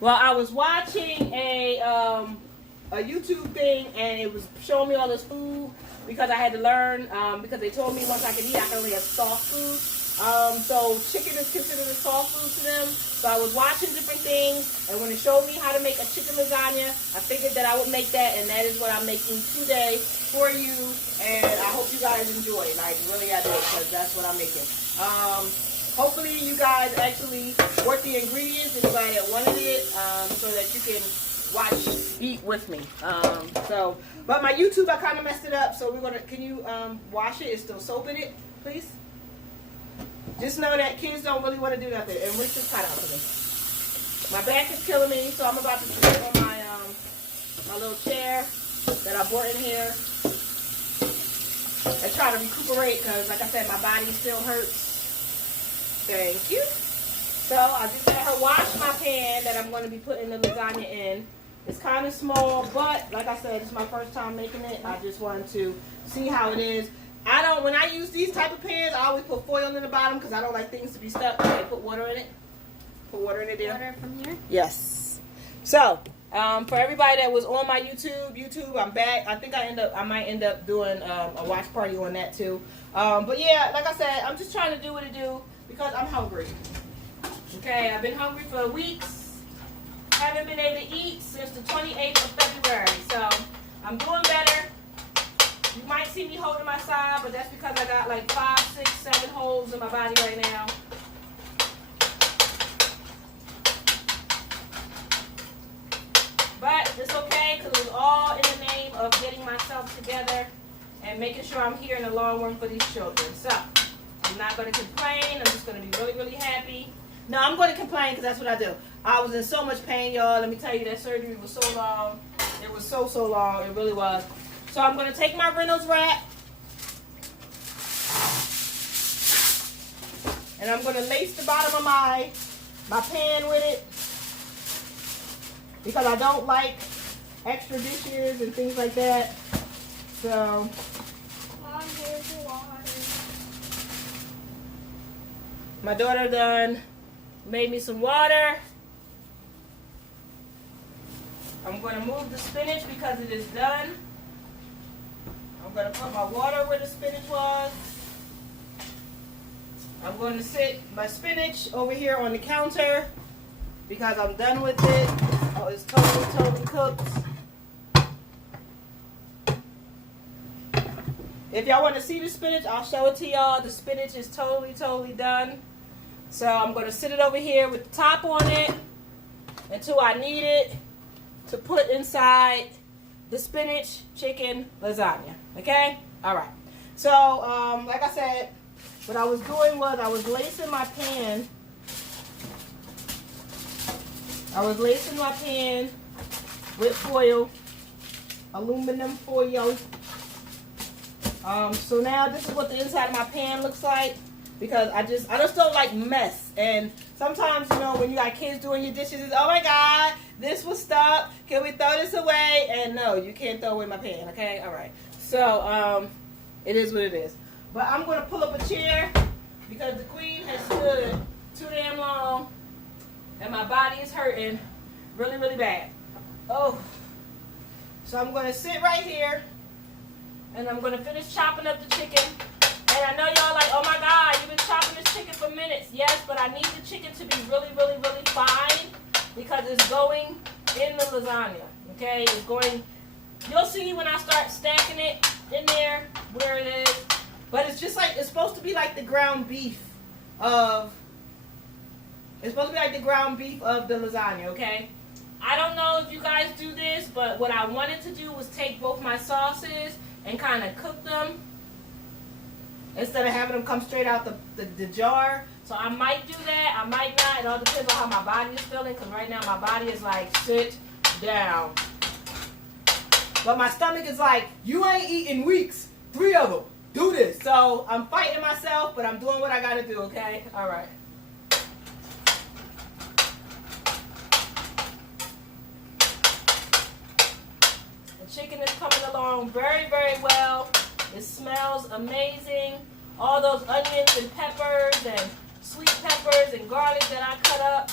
Well, I was watching a YouTube thing, and it was showing me all this food because I had to learn, because they told me once I could eat, I can only have soft food. So chicken is considered a soft food to them. So I was watching different things, and when it showed me how to make a chicken lasagna, I figured that I would make that, and that is what I'm making today for you. And I hope you guys enjoy it. Like, really I do, because that's what I'm making. Hopefully you guys actually work the ingredients, anybody that wanted it, so that you can eat with me. But my YouTube, I kind of messed it up, so we're gonna, can you wash it? It's still soap in it, please? Just know that kids don't really want to do nothing, and Rick just cut out for me. My back is killing me, so I'm about to sit on my my little chair that I brought in here and try to recuperate, because like I said, my body still hurts. Thank you. So I just let her wash my pan that I'm going to be putting the lasagna in. It's kind of small, but like I said, it's my first time making it. I just wanted to see how it is. When I use these type of pans, I always put foil in the bottom because I don't like things to be stuck. Okay, put water in it. Put water in it there. Water from here? Yes. So, for everybody that was on my YouTube, I'm back. I think I might end up doing a watch party on that too. But yeah, like I said, I'm just trying to do what I do because I'm hungry. Okay, I've been hungry for weeks. Haven't been able to eat since the 28th of February. So, I'm doing better. You might see me holding my side, but that's because I got like 5, 6, 7 holes in my body right now. But it's okay, because it was all in the name of getting myself together and making sure I'm here in the long run for these children. So, I'm not going to complain. I'm just going to be really, really happy. No, I'm going to complain because that's what I do. I was in so much pain, y'all. Let me tell you, that surgery was so long. It was so long. It really was. So I'm going to take my Reynolds wrap, and I'm going to lace the bottom of my pan with it, because I don't like extra dishes and things like that. So Here's the water. my daughter done made me some water. I'm going to move the spinach because it is done. I'm going to put my water where the spinach was. I'm going to sit my spinach over here on the counter because I'm done with it. Oh, it's totally cooked. If y'all want to see the spinach, I'll show it to y'all. The spinach is totally done. So I'm going to sit it over here with the top on it until I need it to put inside the spinach chicken lasagna. Okay? Alright. So, like I said, what I was doing was I was lacing my pan. I was lacing my pan with foil, aluminum foil. So now this is what the inside of my pan looks like, because I just don't like mess. And sometimes, you know, when you got kids doing your dishes, it's, oh my God, this was stuck. Can we throw this away? And no, you can't throw away my pan, okay? All right. So, it is what it is. But I'm going to pull up a chair because the queen has stood too damn long and my body is hurting really bad. Oh. So I'm going to sit right here and I'm going to finish chopping up the chicken. And I know y'all like, oh my God, you've been chopping this chicken for minutes. Yes, but I need the chicken to be really fine because it's going in the lasagna. Okay, it's going. You'll see when I start stacking it in there where it is. But it's just like, it's supposed to be like the ground beef of. It's supposed to be like the ground beef of the lasagna. Okay. I don't know if you guys do this, but what I wanted to do was take both my sauces and kind of cook them instead of having them come straight out the jar. So I might do that. I might not. It all depends on how my body is feeling, because right now my body is like, sit down. But my stomach is like, you ain't eating weeks. 3 of them. Do this. So I'm fighting myself, but I'm doing what I got to do, okay? All right. The chicken is coming along very well. It smells amazing. All those onions and peppers and sweet peppers and garlic that I cut up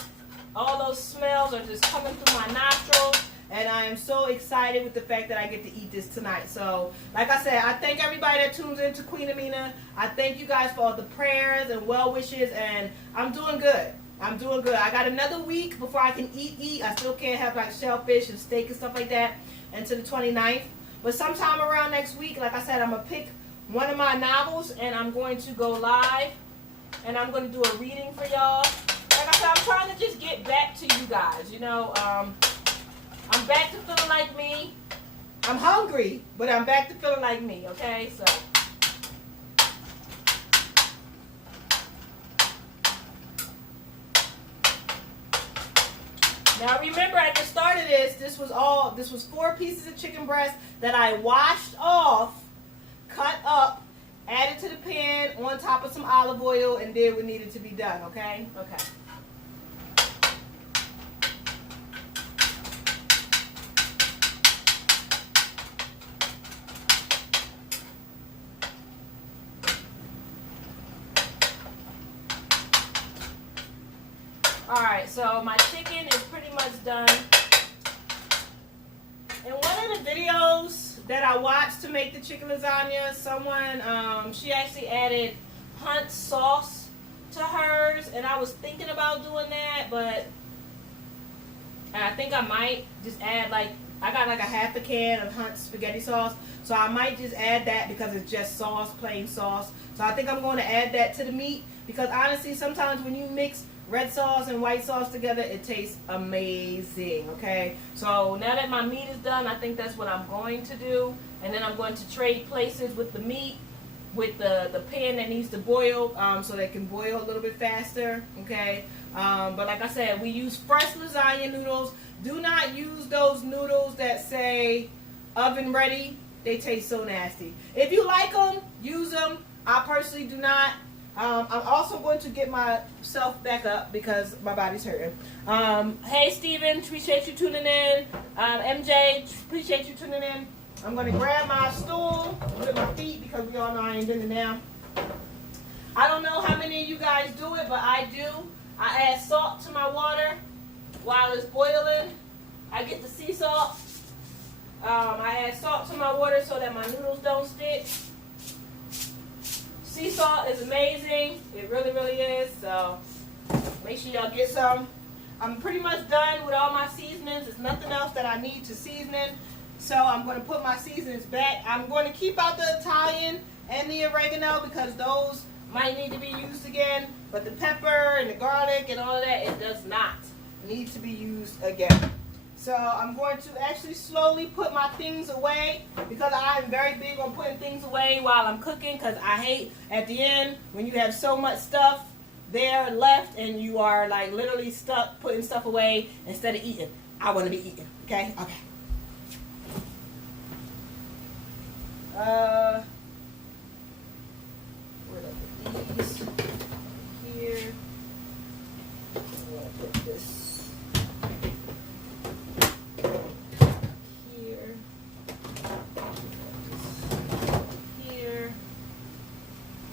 all those smells are just coming through my nostrils. And I am so excited with the fact that I get to eat this tonight. So, like I said, I thank everybody that tunes in to Queen Amina. I thank you guys for all the prayers and well wishes. And I'm doing good. I'm doing good. I got another week before I can eat. I still can't have like shellfish and steak and stuff like that until the 29th. But sometime around next week, like I said, I'm going to pick one of my novels and I'm going to go live. And I'm going to do a reading for y'all. Like I said, I'm trying to just get back to you guys, you know. I'm back to feeling like me. I'm hungry, but I'm back to feeling like me, okay? So. Now remember, at the start of this was 4 pieces of chicken breast that I washed off, cut up, added to the pan on top of some olive oil, and did what needed to be done, okay? Okay. Alright, so my chicken is pretty much done. In one of the videos that I watched to make the chicken lasagna, someone, she actually added Hunt's sauce to hers, and I was thinking about doing that, but I think I might just add I got like a half a can of Hunt's spaghetti sauce, so I might just add that because it's just sauce, plain sauce. So I think I'm going to add that to the meat, because honestly, sometimes when you mix red sauce and white sauce together, it tastes amazing, okay? So now that my meat is done, I think that's what I'm going to do. And then I'm going to trade places with the meat, with the pan that needs to boil, so they can boil a little bit faster, okay? But like I said, we use fresh lasagna noodles. Do not use those noodles that say oven ready. They taste so nasty. If you like them, use them. I personally do not. I'm also going to get myself back up because my body's hurting. Hey, Steven, appreciate you tuning in. MJ, appreciate you tuning in. I'm going to grab my stool with my feet because we all know I ain't doing it now. I don't know how many of you guys do it, but I do. I add salt to my water while it's boiling. I get the sea salt. I add salt to my water so that my noodles don't stick. Sea salt is amazing. It really, really is. So make sure y'all get some. I'm pretty much done with all my seasonings. There's nothing else that I need to season. So I'm going to put my seasonings back. I'm going to keep out the Italian and the oregano because those might need to be used again. But the pepper and the garlic and all of that, it does not need to be used again. So I'm going to actually slowly put my things away because I am very big on putting things away while I'm cooking, because I hate at the end when you have so much stuff there left and you are like literally stuck putting stuff away instead of eating. I want to be eating. Okay? Okay. Where did I put these? Here. I'm going to put this.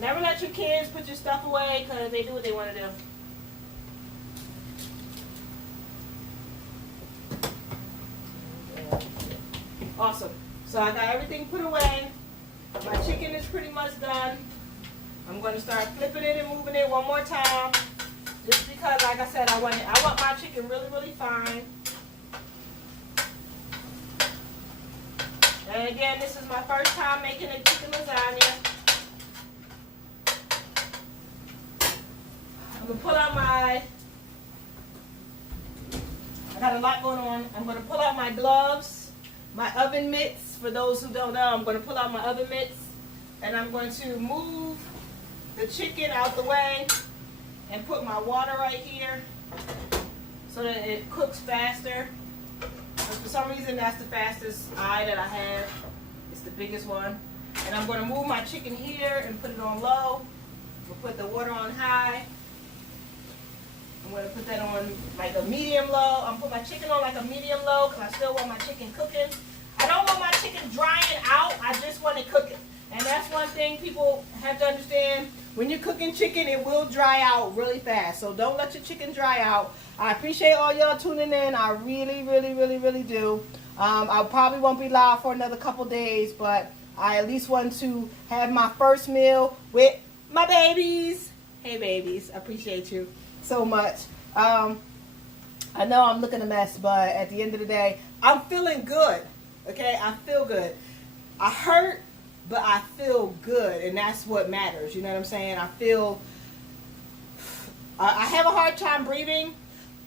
Never let your kids put your stuff away because they do what they want to do. Awesome. So I got everything put away. My chicken is pretty much done. I'm going to start flipping it and moving it one more time. Just because, like I said, I want my chicken really, really fine. And again, this is my first time making a chicken lasagna. I'm going to pull out I got a lot going on. I'm going to pull out my gloves, my oven mitts. For those who don't know, I'm going to pull out my oven mitts. And I'm going to move the chicken out the way and put my water right here so that it cooks faster. But for some reason, that's the fastest eye that I have. It's the biggest one. And I'm going to move my chicken here and put it on low. We'll put the water on high. I'm going to put that on like a medium low. I'm going to put my chicken on like a medium low because I still want my chicken cooking. I don't want my chicken drying out. I just want to cook it. And that's one thing people have to understand. When you're cooking chicken, it will dry out really fast. So don't let your chicken dry out. I appreciate all y'all tuning in. I really, really, really, really do. I probably won't be live for another couple days, but I at least want to have my first meal with my babies. Hey, babies. I appreciate you so much. I know I'm looking a mess, but at the end of the day, I'm feeling good. Okay? I feel good. I hurt, but I feel good, and that's what matters. You know what I'm saying? I have a hard time breathing.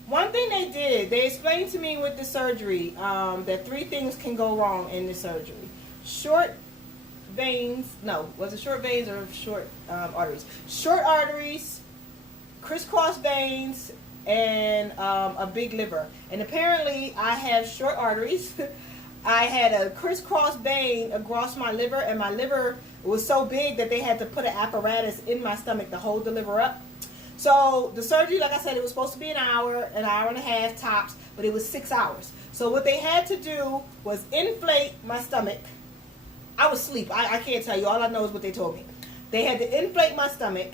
One thing they explained to me with the surgery that 3 things can go wrong in the surgery. Short veins, no, was it short veins or short arteries? Short arteries, crisscross veins, and a big liver. And apparently I have short arteries. I had a crisscross vein across my liver, and my liver was so big that they had to put an apparatus in my stomach to hold the liver up. So the surgery, like I said, it was supposed to be an hour and a half tops, but it was 6 hours. So what they had to do was inflate my stomach. I was asleep. I can't tell you. All I know is what they told me. They had to inflate my stomach,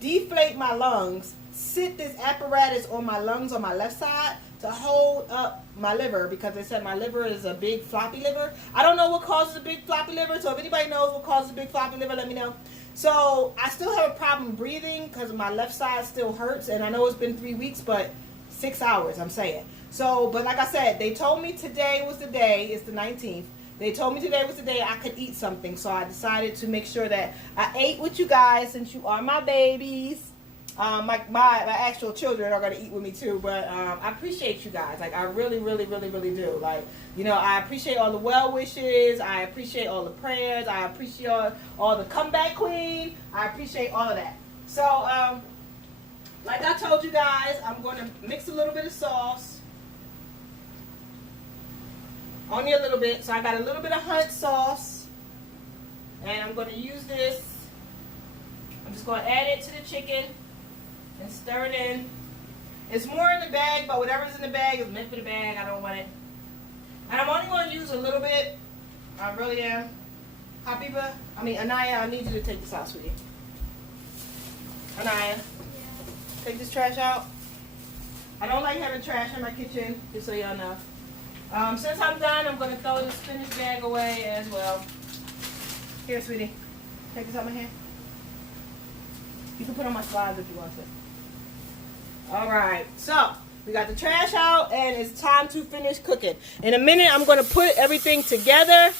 deflate my lungs, sit this apparatus on my lungs on my left side to hold up my liver, because they said my liver is a big floppy liver. I don't know what causes a big floppy liver, so if anybody knows what causes a big floppy liver, let me know. So I still have a problem breathing because my left side still hurts, and I know it's been 3 weeks, but 6 hours, I'm saying. So, but like I said, they told me today was the day. It's the 19th. They told me today was the day I could eat something, so I decided to make sure that I ate with you guys, since you are my babies. My actual children are going to eat with me too, but I appreciate you guys. Like, I really, really, really, really do. Like, you know, I appreciate all the well wishes. I appreciate all the prayers. I appreciate all the comeback queen. I appreciate all of that. So, like I told you guys, I'm going to mix a little bit of sauce. Only a little bit. So I got a little bit of Hunt sauce, and I'm going to use this. I'm just going to add it to the chicken and stir it in. It's more in the bag, but whatever's in the bag is meant for the bag. I don't want it. And I'm only going to use a little bit. I really am. Habiba, Anaya, I need you to take this out, sweetie. Anaya, take this trash out. I don't like having trash in my kitchen, just so y'all know. Since I'm done, I'm going to throw this spinach bag away as well. Here, sweetie. Take this out of my hand. You can put on my slides if you want to. Alright, so we got the trash out, and it's time to finish cooking. In a minute, I'm going to put everything together.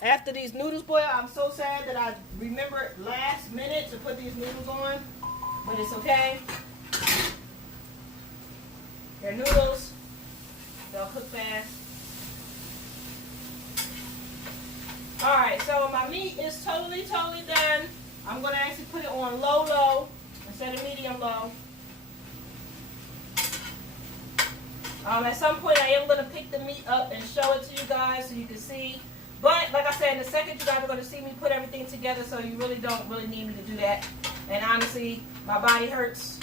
After these noodles boil, I'm so sad that I remembered last minute to put these noodles on, but it's okay. They're noodles. They'll cook fast. Alright, so my meat is totally done. I'm going to actually put it on low instead of medium low. At some point, I am going to pick the meat up and show it to you guys so you can see. But, like I said, in a second, you guys are going to see me put everything together, so you really don't need me to do that. And honestly, my body hurts.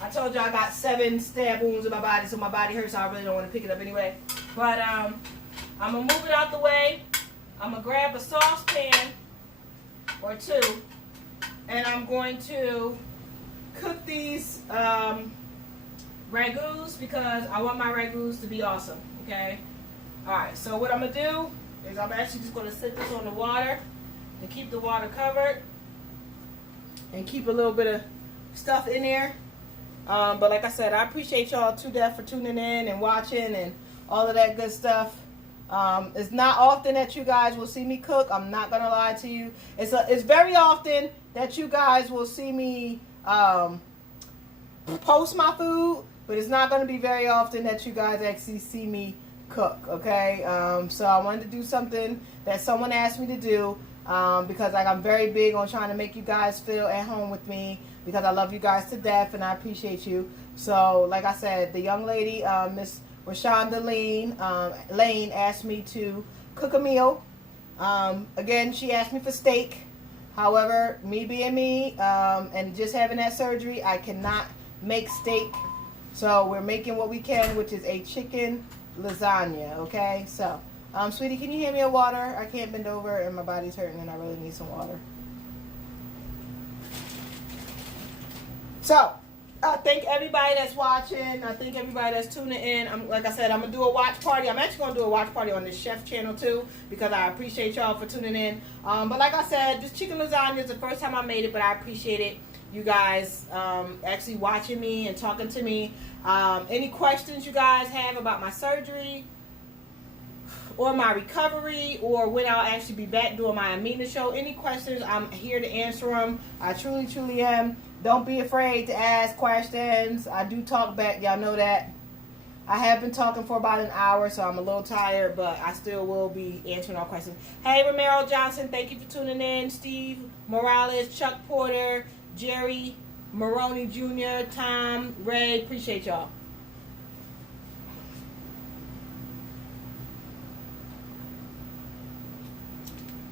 I told you I got 7 stab wounds in my body, so my body hurts, so I really don't want to pick it up anyway. But I'm going to move it out the way. I'm going to grab a saucepan or 2. And I'm going to cook these ragouts, because I want my ragouts to be awesome, okay? Alright, so what I'm going to do is I'm actually just going to set this on the water to keep the water covered and keep a little bit of stuff in there. But like I said, I appreciate y'all to death for tuning in and watching and all of that good stuff. It's not often that you guys will see me cook. I'm not going to lie to you. It's very often that you guys will see me post my food, but it's not going to be very often that you guys actually see me cook, okay? So I wanted to do something that someone asked me to do, because like I'm very big on trying to make you guys feel at home with me, because I love you guys to death and I appreciate you. So like I said, the young lady, Miss Rashonda Lane asked me to cook a meal. Again, she asked me for steak. However, me being me, and just having that surgery, I cannot make steak. So we're making what we can, which is a chicken lasagna, okay? So Sweetie, can you hand me a water? I can't bend over and my body's hurting and I really need some water. So, I thank everybody that's watching. I thank everybody that's tuning in. Like I said, I'm going to do a watch party. I'm actually going to do a watch party on this chef channel too because I appreciate y'all for tuning in. But like I said, this chicken lasagna is the first time I made it, but I appreciate it. You guys actually watching me and talking to me. Any questions you guys have about my surgery or my recovery or when I'll actually be back doing my Amina show, any questions, I'm here to answer them. I truly, truly am. Don't be afraid to ask questions. I do talk back. Y'all know that. I have been talking for about an hour, so I'm a little tired, but I still will be answering all questions. Hey, Romero Johnson, thank you for tuning in. Steve Morales, Chuck Porter, Jerry Maroney Jr., Tom, Ray, appreciate y'all.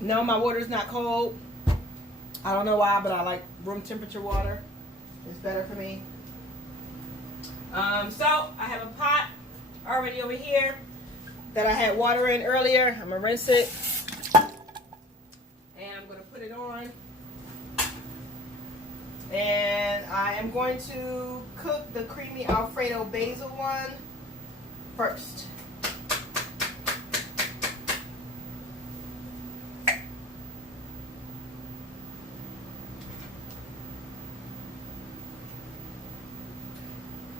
No, my water's not cold. I don't know why, but I like room temperature water. It's better for me. So I have a pot already over here that I had water in earlier. I'm gonna rinse it and I'm gonna put it on. And I am going to cook the creamy Alfredo basil one first.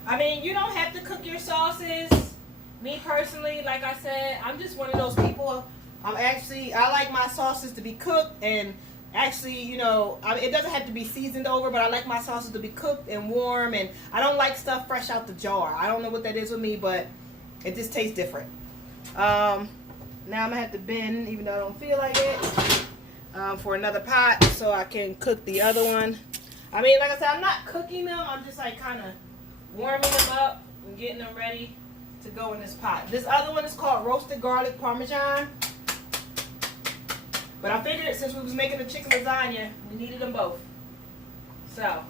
I mean, you don't have to cook your sauces. Me personally, like I said, I'm just one of those people. I like my sauces to be cooked and actually, you know, it doesn't have to be seasoned over, but I like my sauces to be cooked and warm, and I don't like stuff fresh out the jar. I don't know what that is with me, but it just tastes different. Now I'm gonna have to bend, even though I don't feel like it, for another pot so I can cook the other one. I mean, like I said, I'm not cooking them. I'm just like kind of warming them up and getting them ready to go in this pot. This other one is called roasted garlic parmesan. But I figured since we was making the chicken lasagna, we needed them both. So,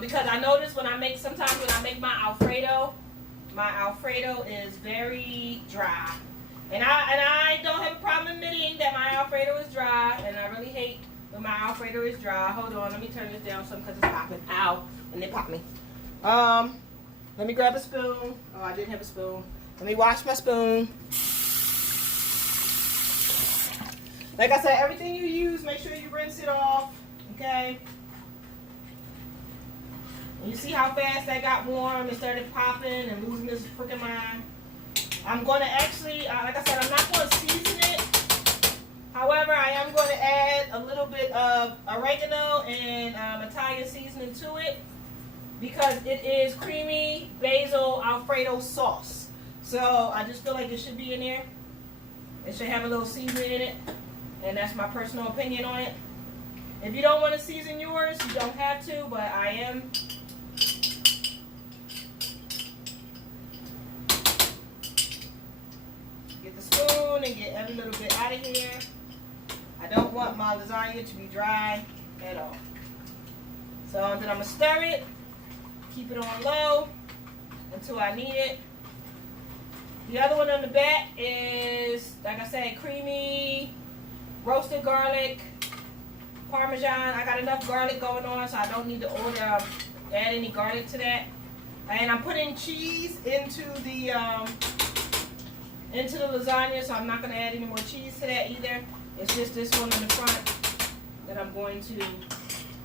because I notice sometimes when I make my Alfredo is very dry. And I don't have a problem admitting that my Alfredo is dry, and I really hate when my Alfredo is dry. Hold on, let me turn this down some because it's popping. Ow, and it popped me. Let me grab a spoon. Oh, I didn't have a spoon. Let me wash my spoon. Like I said, everything you use, make sure you rinse it off, okay? And you see how fast that got warm and started popping and losing this freaking mind. I'm going to actually, like I said, I'm not going to season it. However, I am going to add a little bit of oregano and Italian seasoning to it because it is creamy basil Alfredo sauce. So I just feel like it should be in there. It should have a little seasoning in it. And that's my personal opinion on it. If you don't want to season yours, you don't have to, but I am. Get the spoon and get every little bit out of here. I don't want my lasagna to be dry at all. So then I'm going to stir it, keep it on low until I need it. The other one on the back is, like I said, creamy roasted garlic, parmesan. I got enough garlic going on, so I don't need to add any garlic to that. And I'm putting cheese into the lasagna, so I'm not going to add any more cheese to that either. It's just this one in the front that I'm going to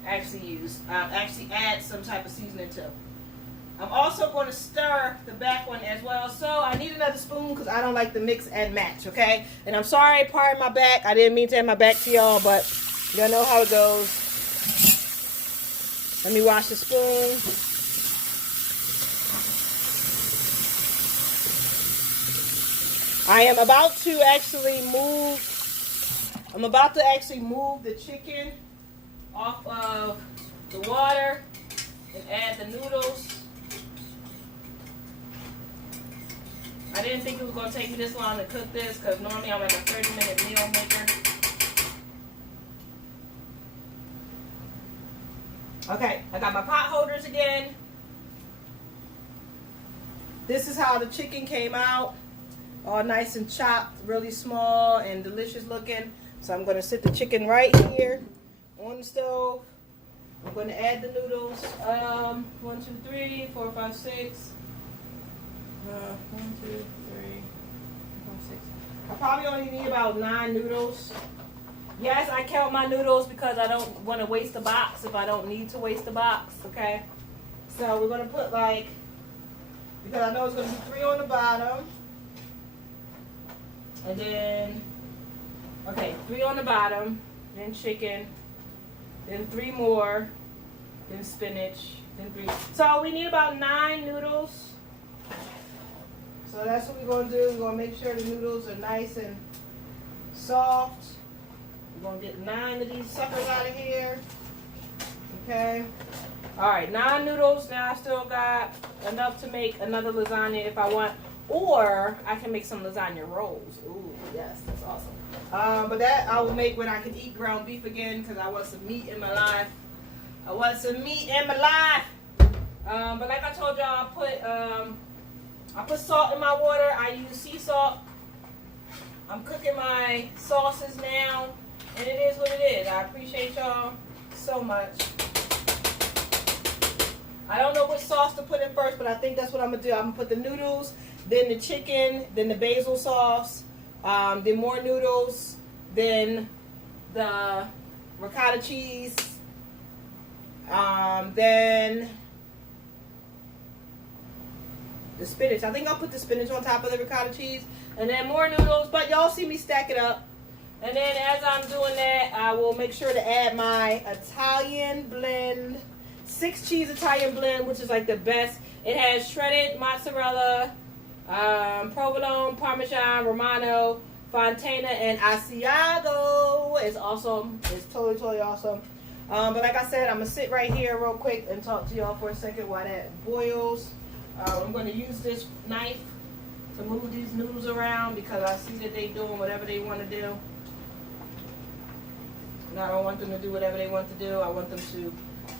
actually use. Actually add some type of seasoning to. I'm also going to stir the back one as well. So I need another spoon because I don't like to mix and match, okay? And I'm sorry, pardon my back. I didn't mean to have my back to y'all, but y'all know how it goes. Let me wash the spoon. I am about to actually move the chicken off of the water and add the noodles. I didn't think it was going to take me this long to cook this because normally I'm like a 30-minute meal maker. Okay, I got my pot holders again. this is how the chicken came out. All nice and chopped, really small and delicious looking. So I'm going to sit the chicken right here on the stove. I'm going to add the noodles. 1, 2, 3, 4, 5, 6. 1, 2, 3, 4, 5, 6. I probably only need about 9 noodles. Yes, I count my noodles because I don't want to waste a box if I don't need to waste a box, okay? So we're going to put like, because I know it's going to be 3 on the bottom. And then, okay, 3 on the bottom, then chicken, then 3 more, then spinach, then 3. So we need about 9 noodles. So that's what we're going to do. We're going to make sure the noodles are nice and soft. We're going to get 9 of these suckers out of here. Okay. All right, 9 noodles. Now I still got enough to make another lasagna if I want. Or I can make some lasagna rolls. Ooh, yes, that's awesome. But that I will make when I can eat ground beef again because I want some meat in my life. I want some meat in my life. But like I told y'all, I put salt in my water. I use sea salt. I'm cooking my sauces now, and it is what it is. I appreciate y'all so much. I don't know which sauce to put in first, but I think that's what I'm gonna do. I'm gonna put the noodles, then the chicken, then the basil sauce, then more noodles, then the ricotta cheese, then the spinach. I think I'll put the spinach on top of the ricotta cheese, and then more noodles, but y'all see me stack it up. And then as I'm doing that, I will make sure to add my Italian blend, 6 cheese Italian blend, which is like the best. It has shredded mozzarella, provolone, parmesan, romano, fontana, and asiago. It's awesome. It's totally awesome. But like I said, I'm going to sit right here real quick and talk to y'all for a second while that boils. I'm going to use this knife to move these noodles around because I see that they're doing whatever they want to do. And I don't want them to do whatever they want to do. I want them to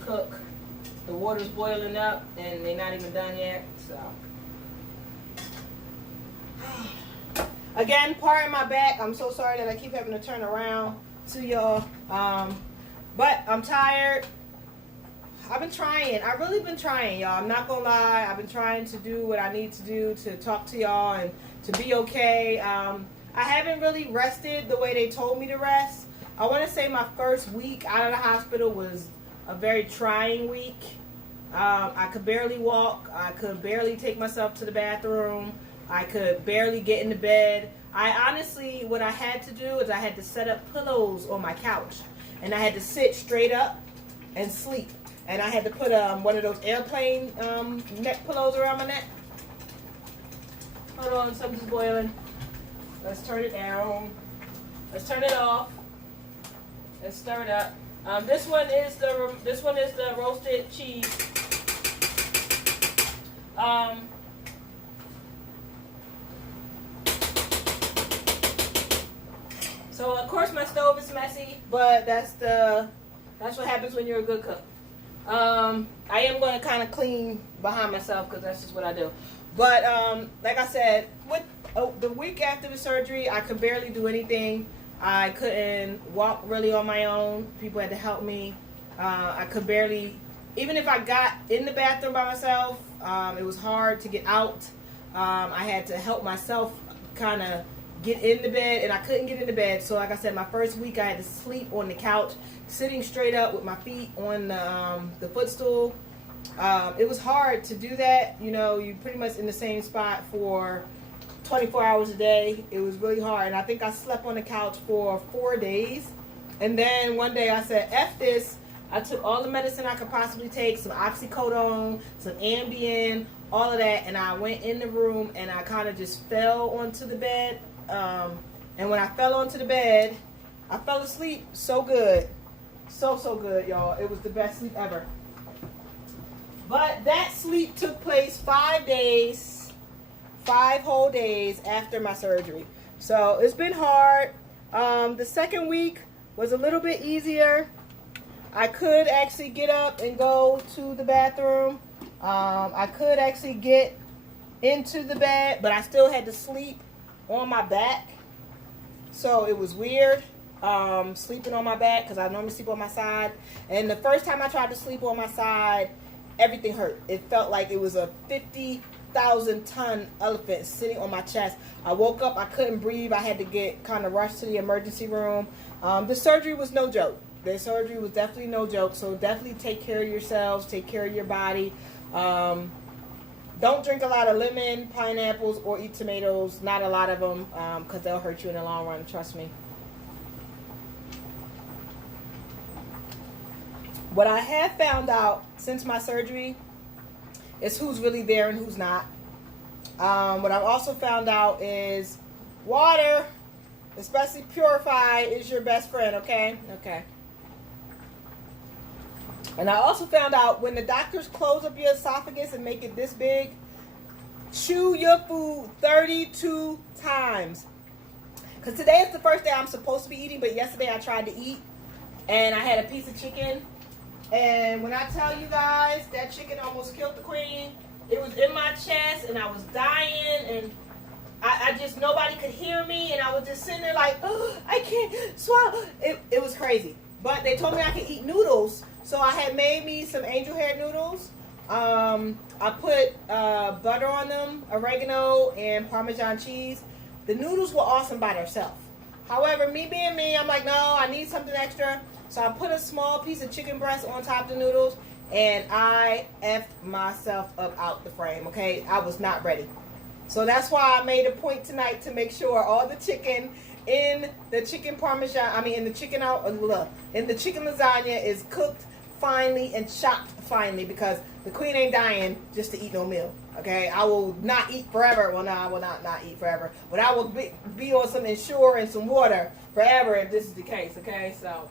cook. The water's boiling up and they're not even done yet. So, again, pardon my back. I'm so sorry that I keep having to turn around to y'all. But I'm tired. I've been trying. I've really been trying, y'all. I'm not gonna lie. I've been trying to do what I need to do to talk to y'all and to be okay. I haven't really rested the way they told me to rest. I want to say my first week out of the hospital was a very trying week. I could barely walk. I could barely take myself to the bathroom. I could barely get into bed. I honestly, what I had to do is I had to set up pillows on my couch. And I had to sit straight up and sleep. And I had to put one of those airplane neck pillows around my neck. Hold on, something's boiling. Let's turn it down. Let's turn it off. Let's stir it up. This one is the roasted cheese. So of course my stove is messy, but that's what happens when you're a good cook. I am going to kind of clean behind myself because that's just what I do. But like I said, with the week after the surgery, I could barely do anything. I couldn't walk really on my own. People had to help me. I could barely, even if I got in the bathroom by myself, it was hard to get out. I had to help myself kind of get into bed, and I couldn't get into bed. So like I said, my first week I had to sleep on the couch, sitting straight up with my feet on the footstool. It was hard to do that. You know, you're pretty much in the same spot for 24 hours a day. It was really hard, and I think I slept on the couch for 4 days. And then one day I said, F this. I took all the medicine I could possibly take, some oxycodone, some Ambien, all of that, and I went in the room and I kind of just fell onto the bed. And when I fell onto the bed, I fell asleep so good. So good, y'all. It was the best sleep ever. But that sleep took place 5 days, 5 whole days after my surgery. So it's been hard. The second week was a little bit easier. I could actually get up and go to the bathroom. I could actually get into the bed, but I still had to sleep on my back. So it was weird sleeping on my back because I normally sleep on my side. And the first time I tried to sleep on my side, everything hurt. It felt like it was a 50,000-ton elephant sitting on my chest. I woke up, I couldn't breathe. I had to get kind of rushed to the emergency room. The surgery was no joke. The surgery was definitely no joke. So definitely take care of yourselves, take care of your body. Don't drink a lot of lemon, pineapples, or eat tomatoes. Not a lot of them because they'll hurt you in the long run, trust me. What I have found out since my surgery is who's really there and who's not. What I've also found out is water, especially purified, is your best friend, okay? Okay. And I also found out when the doctors close up your esophagus and make it this big, chew your food 32 times. Because today is the first day I'm supposed to be eating, but yesterday I tried to eat and I had a piece of chicken. And when I tell you guys, that chicken almost killed the queen. It was in my chest and I was dying and I just, nobody could hear me. And I was just sitting there like, oh, I can't swallow. It was crazy. But they told me I could eat noodles. So I had made me some angel hair noodles. I put butter on them, oregano, and Parmesan cheese. The noodles were awesome by themselves. However, me being me, I'm like, no, I need something extra. So I put a small piece of chicken breast on top of the noodles, and I effed myself up out the frame, okay? I was not ready. So that's why I made a point tonight to make sure all the chicken in the chicken parmesan, in the chicken lasagna is cooked finely and chopped finely because the queen ain't dying just to eat no meal. Okay, I will not eat forever. Well, no, I will not eat forever. But I will be on some Ensure and some water forever if this is the case. Okay, so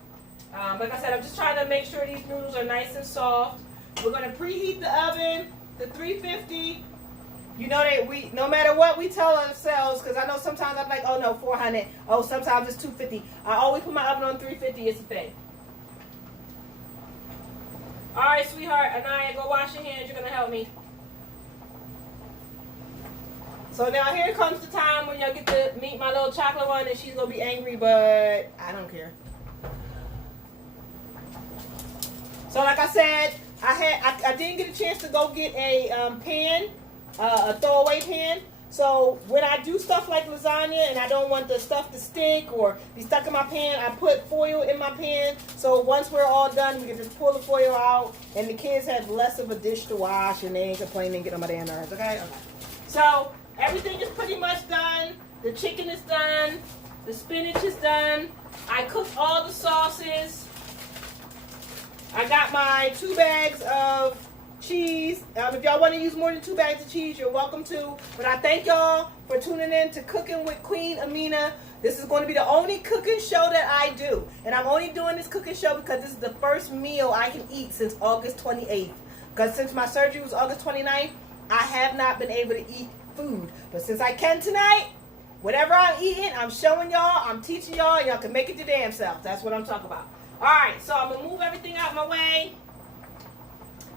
like I said, I'm just trying to make sure these noodles are nice and soft. We're gonna preheat the oven to 350. You know that we, no matter what we tell ourselves, because I know sometimes I'm like, oh no, 400. Oh, sometimes it's 250. I always put my oven on 350. It's a thing. All right, sweetheart, Anaya, go wash your hands. You're gonna help me. So now here comes the time when y'all get to meet my little chocolate one, and she's gonna be angry, but I don't care. So like I said, I didn't get a chance to go get a pan, a throwaway pan. So when I do stuff like lasagna and I don't want the stuff to stick or be stuck in my pan, I put foil in my pan. So once we're all done, we can just pull the foil out, and the kids have less of a dish to wash, and they ain't complaining and get on my damn nerves. Okay. So everything is pretty much done. The chicken is done. The spinach is done. I cooked all the sauces. I got my 2 bags of cheese. If y'all want to use more than 2 bags of cheese, you're welcome to. But I thank y'all for tuning in to Cooking with Queen Amina. This is going to be the only cooking show that I do. And I'm only doing this cooking show because this is the first meal I can eat since August 28th. Because since my surgery was August 29th, I have not been able to eat food. But since I can tonight, whatever I'm eating, I'm showing y'all, I'm teaching y'all, y'all can make it your damn self. That's what I'm talking about. Alright, so I'm going to move everything out my way.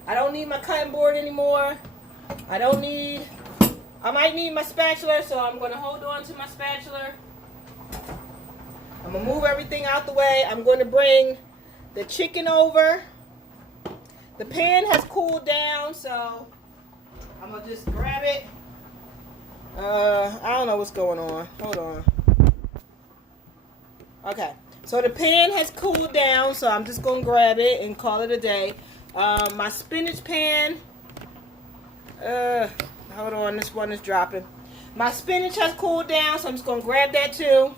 I don't need my cutting board anymore. I might need my spatula, so I'm going to hold on to my spatula. I'm going to move everything out the way. I'm going to bring the chicken over. The pan has cooled down, so I'm going to just grab it. I don't know what's going on. Hold on. Okay. So the pan has cooled down, so I'm just going to grab it and call it a day. My spinach pan, hold on, this one is dropping. My spinach has cooled down, so I'm just going to grab that too.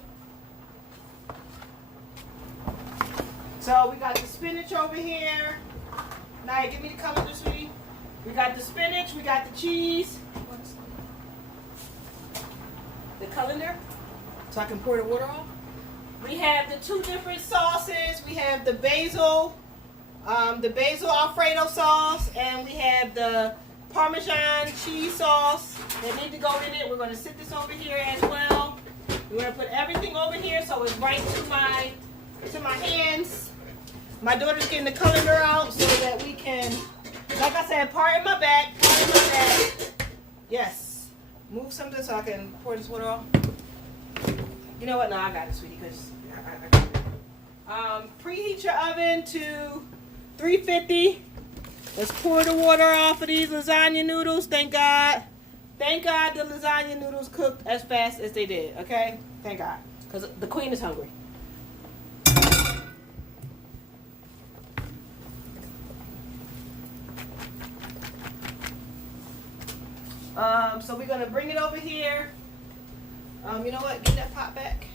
So we got the spinach over here. Now, give me the color, sweetie. We got the spinach, we got the cheese. The colander, so I can pour the water off. We have the 2 different sauces. We have the basil Alfredo sauce, and we have the Parmesan cheese sauce that need to go in it. We're going to sit this over here as well. We're going to put everything over here so it's right to my hands. My daughter's getting the colander out so that we can, like I said, part in my back. Yes. something so I can pour this water off? You know what? No, I got it, sweetie, because I got it. Preheat your oven to 350. Let's pour the water off of these lasagna noodles. Thank God. Thank God the lasagna noodles cooked as fast as they did, okay? Thank God. Because the queen is hungry. So we're going to bring it over here. You know what? Get that pot back.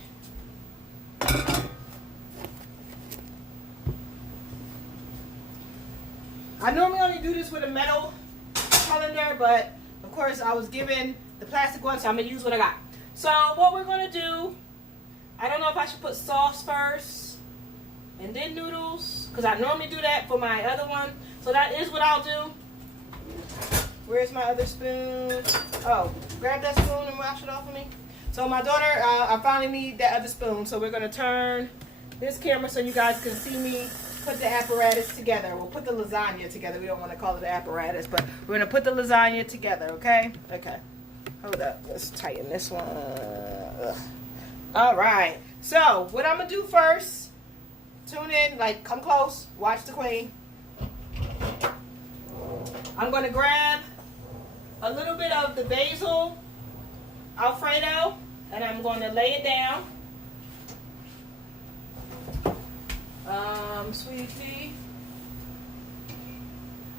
I normally only do this with a metal colander, but of course I was given the plastic one, so I'm going to use what I got. So what we're going to do, I don't know if I should put sauce first and then noodles, because I normally do that for my other one. So that is what I'll do. Where's my other spoon? Oh, grab that spoon and wash it off of me. So my daughter, I finally need that other spoon. So we're going to turn this camera so you guys can see me put the apparatus together. We'll put the lasagna together. We don't want to call it the apparatus, but we're going to put the lasagna together, okay? Okay. Hold up. Let's tighten this one. Ugh. All right. So what I'm going to do first, tune in, like come close, watch the queen. I'm going to grab a little bit of the basil Alfredo, and I'm going to lay it down. Sweet pea.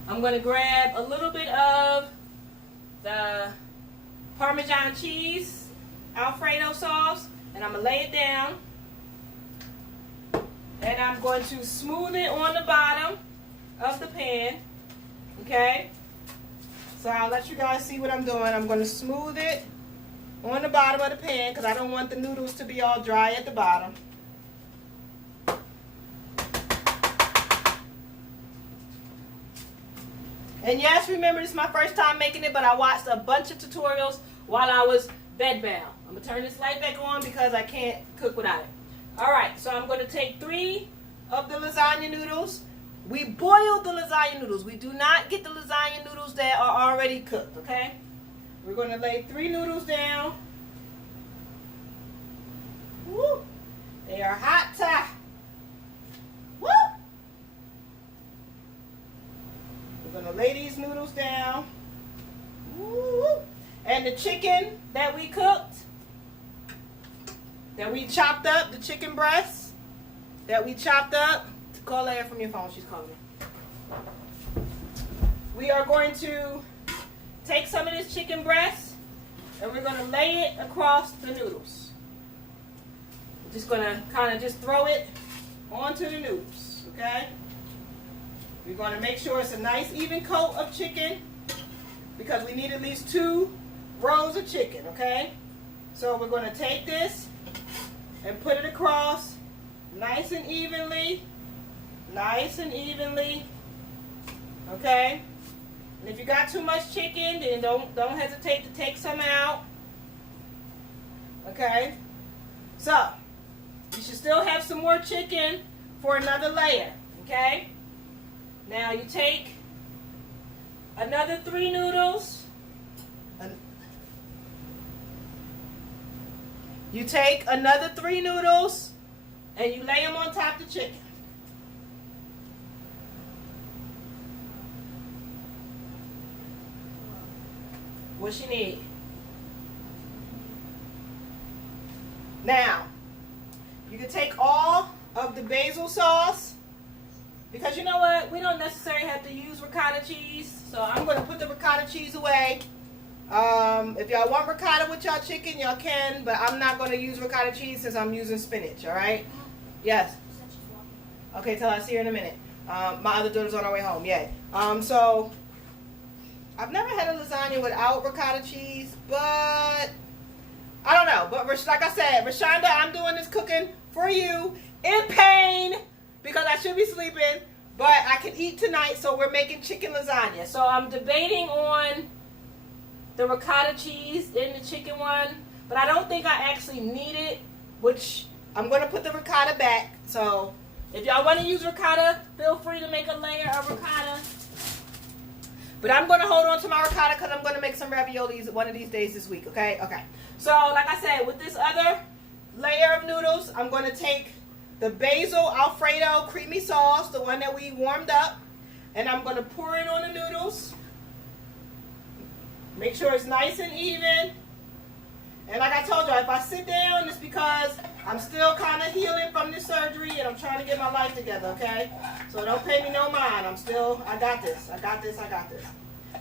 I'm going to grab a little bit of the Parmesan cheese Alfredo sauce, and I'm going to lay it down. And I'm going to smooth it on the bottom of the pan. Okay? So I'll let you guys see what I'm doing. I'm going to smooth it on the bottom of the pan because I don't want the noodles to be all dry at the bottom. And yes, remember, this is my first time making it, but I watched a bunch of tutorials while I was bedbound. I'm going to turn this light back on because I can't cook without it. Alright, so I'm going to take 3 of the lasagna noodles. We boiled the lasagna noodles. We do not get the lasagna noodles that are already cooked, okay? We're going to lay 3 noodles down. Woo! They are hot. Woo! We're going to lay these noodles down. Woo! And the chicken that we cooked, that we chopped up, the chicken breast that we chopped up. Call Leia from your phone. She's calling me. We are going to take some of this chicken breast and we're going to lay it across the noodles. We're just going to kind of just throw it onto the noodles, okay? We're going to make sure it's a nice even coat of chicken because we need at least 2 rows of chicken, okay? So we're going to take this and put it across nice and evenly. Nice and evenly, okay? And if you got too much chicken, then don't hesitate to take some out, okay? So, you should still have some more chicken for another layer, okay? Now you take another 3 noodles. You take another 3 noodles and you lay them on top of the chicken. What she need? Now, you can take all of the basil sauce because you know what? We don't necessarily have to use ricotta cheese. So I'm going to put the ricotta cheese away. If y'all want ricotta with y'all chicken, y'all can, but I'm not going to use ricotta cheese since I'm using spinach, all right? Yes. Okay, till I see her in a minute. My other daughter's on her way home, yay. So I've never had a lasagna without ricotta cheese, but I don't know. But like I said, Rashonda, I'm doing this cooking for you in pain because I should be sleeping, but I can eat tonight, so we're making chicken lasagna. So I'm debating on the ricotta cheese in the chicken one, but I don't think I actually need it, which I'm going to put the ricotta back. So if y'all want to use ricotta, feel free to make a layer of ricotta. But I'm going to hold on to my ricotta because I'm going to make some raviolis one of these days this week, okay? Okay. So, like I said, with this other layer of noodles, I'm going to take the basil Alfredo creamy sauce, the one that we warmed up, and I'm going to pour it on the noodles. Make sure it's nice and even. And like I told you, if I sit down, it's because I'm still kind of healing from this surgery and I'm trying to get my life together, okay? So don't pay me no mind. I got this. I got this.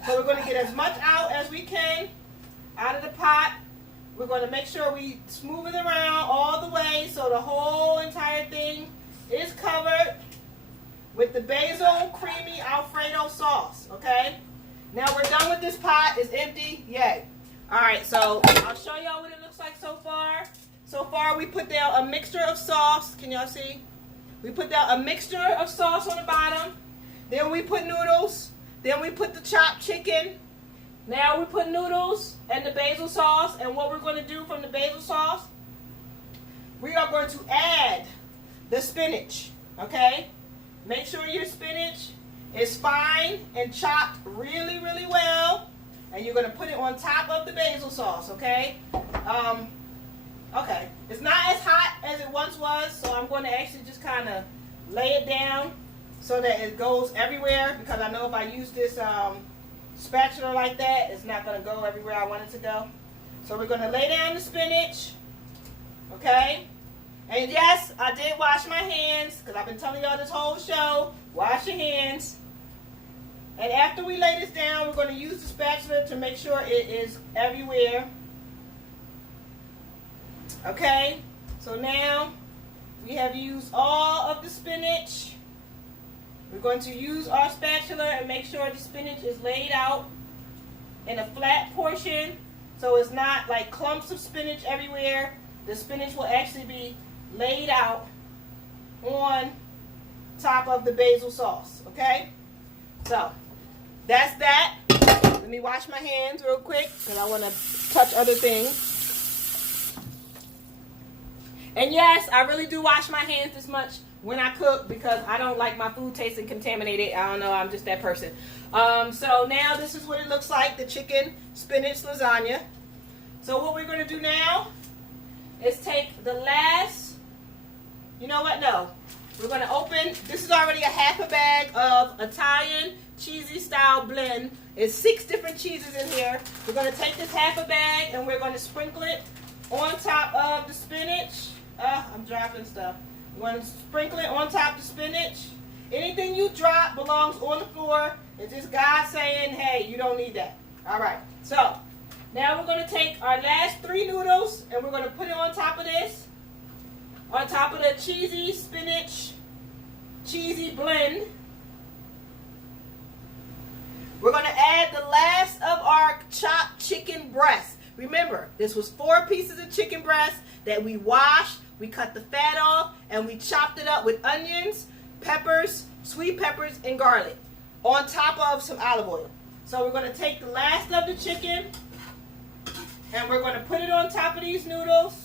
So we're going to get as much out as we can out of the pot. We're going to make sure we smooth it around all the way so the whole entire thing is covered with the basil creamy Alfredo sauce, okay? Now we're done with this pot. It's empty. Yay. All right, so I'll show y'all what it looks like so far. So far, we put down a mixture of sauce. Can y'all see? We put down a mixture of sauce on the bottom. Then we put noodles. Then we put the chopped chicken. Now we put noodles and the basil sauce. And what we're going to do from the basil sauce, we are going to add the spinach, okay? Make sure your spinach is fine and chopped really, really well. And you're going to put it on top of the basil sauce, okay? Okay. It's not as hot as it once was, so I'm going to actually just kind of lay it down so that it goes everywhere, because I know if I use this spatula like that, it's not going to go everywhere I want it to go. So we're going to lay down the spinach, okay? And yes, I did wash my hands, because I've been telling y'all this whole show, wash your hands. And after we lay this down, we're going to use the spatula to make sure it is everywhere. Okay, so now we have used all of the spinach. We're going to use our spatula and make sure the spinach is laid out in a flat portion, so it's not like clumps of spinach everywhere. The spinach will actually be laid out on top of the basil sauce, okay? So that's that. Let me wash my hands real quick because I want to touch other things. And yes, I really do wash my hands this much when I cook because I don't like my food tasting contaminated. I don't know, I'm just that person. So now this is what it looks like, the chicken spinach lasagna. So what we're going to do now is take the last, you know what, no. We're going to open, this is already a half a bag of Italian cheesy style blend. It's 6 different cheeses in here. We're going to take this half a bag and we're going to sprinkle it on top of the spinach. I'm dropping stuff. We're going to sprinkle it on top of the spinach. Anything you drop belongs on the floor. It's just God saying, hey, you don't need that. All right. So now we're going to take our last 3 noodles and we're going to put it on top of this. On top of the cheesy spinach cheesy blend. We're going to add the last of our chopped chicken breast. Remember, this was 4 pieces of chicken breast that we washed, we cut the fat off, and we chopped it up with onions, peppers, sweet peppers, and garlic on top of some olive oil. So we're going to take the last of the chicken and we're going to put it on top of these noodles.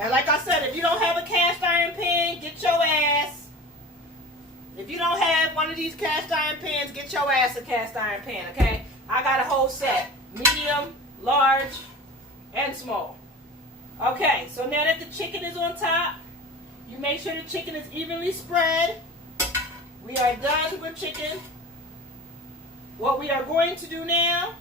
And like I said, if you don't have a cast iron pan, get your ass. If you don't have one of these cast iron pans, get your ass a cast iron pan, okay? I got a whole set. Medium, large, and small. Okay, so now that the chicken is on top, you make sure the chicken is evenly spread. We are done with chicken. What we are going to do now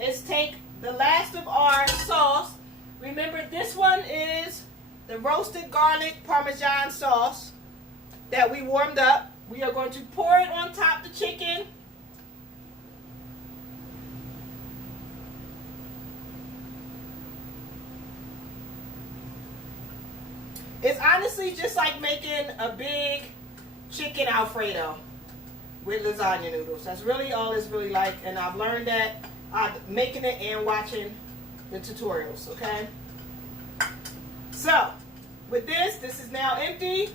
is take the last of our sauce. Remember, this one is the roasted garlic Parmesan sauce that we warmed up. We are going to pour it on top of the chicken. It's honestly just like making a big chicken Alfredo with lasagna noodles. That's really all it's really like, and I've learned that making it and watching the tutorials, okay? So, with this is now empty.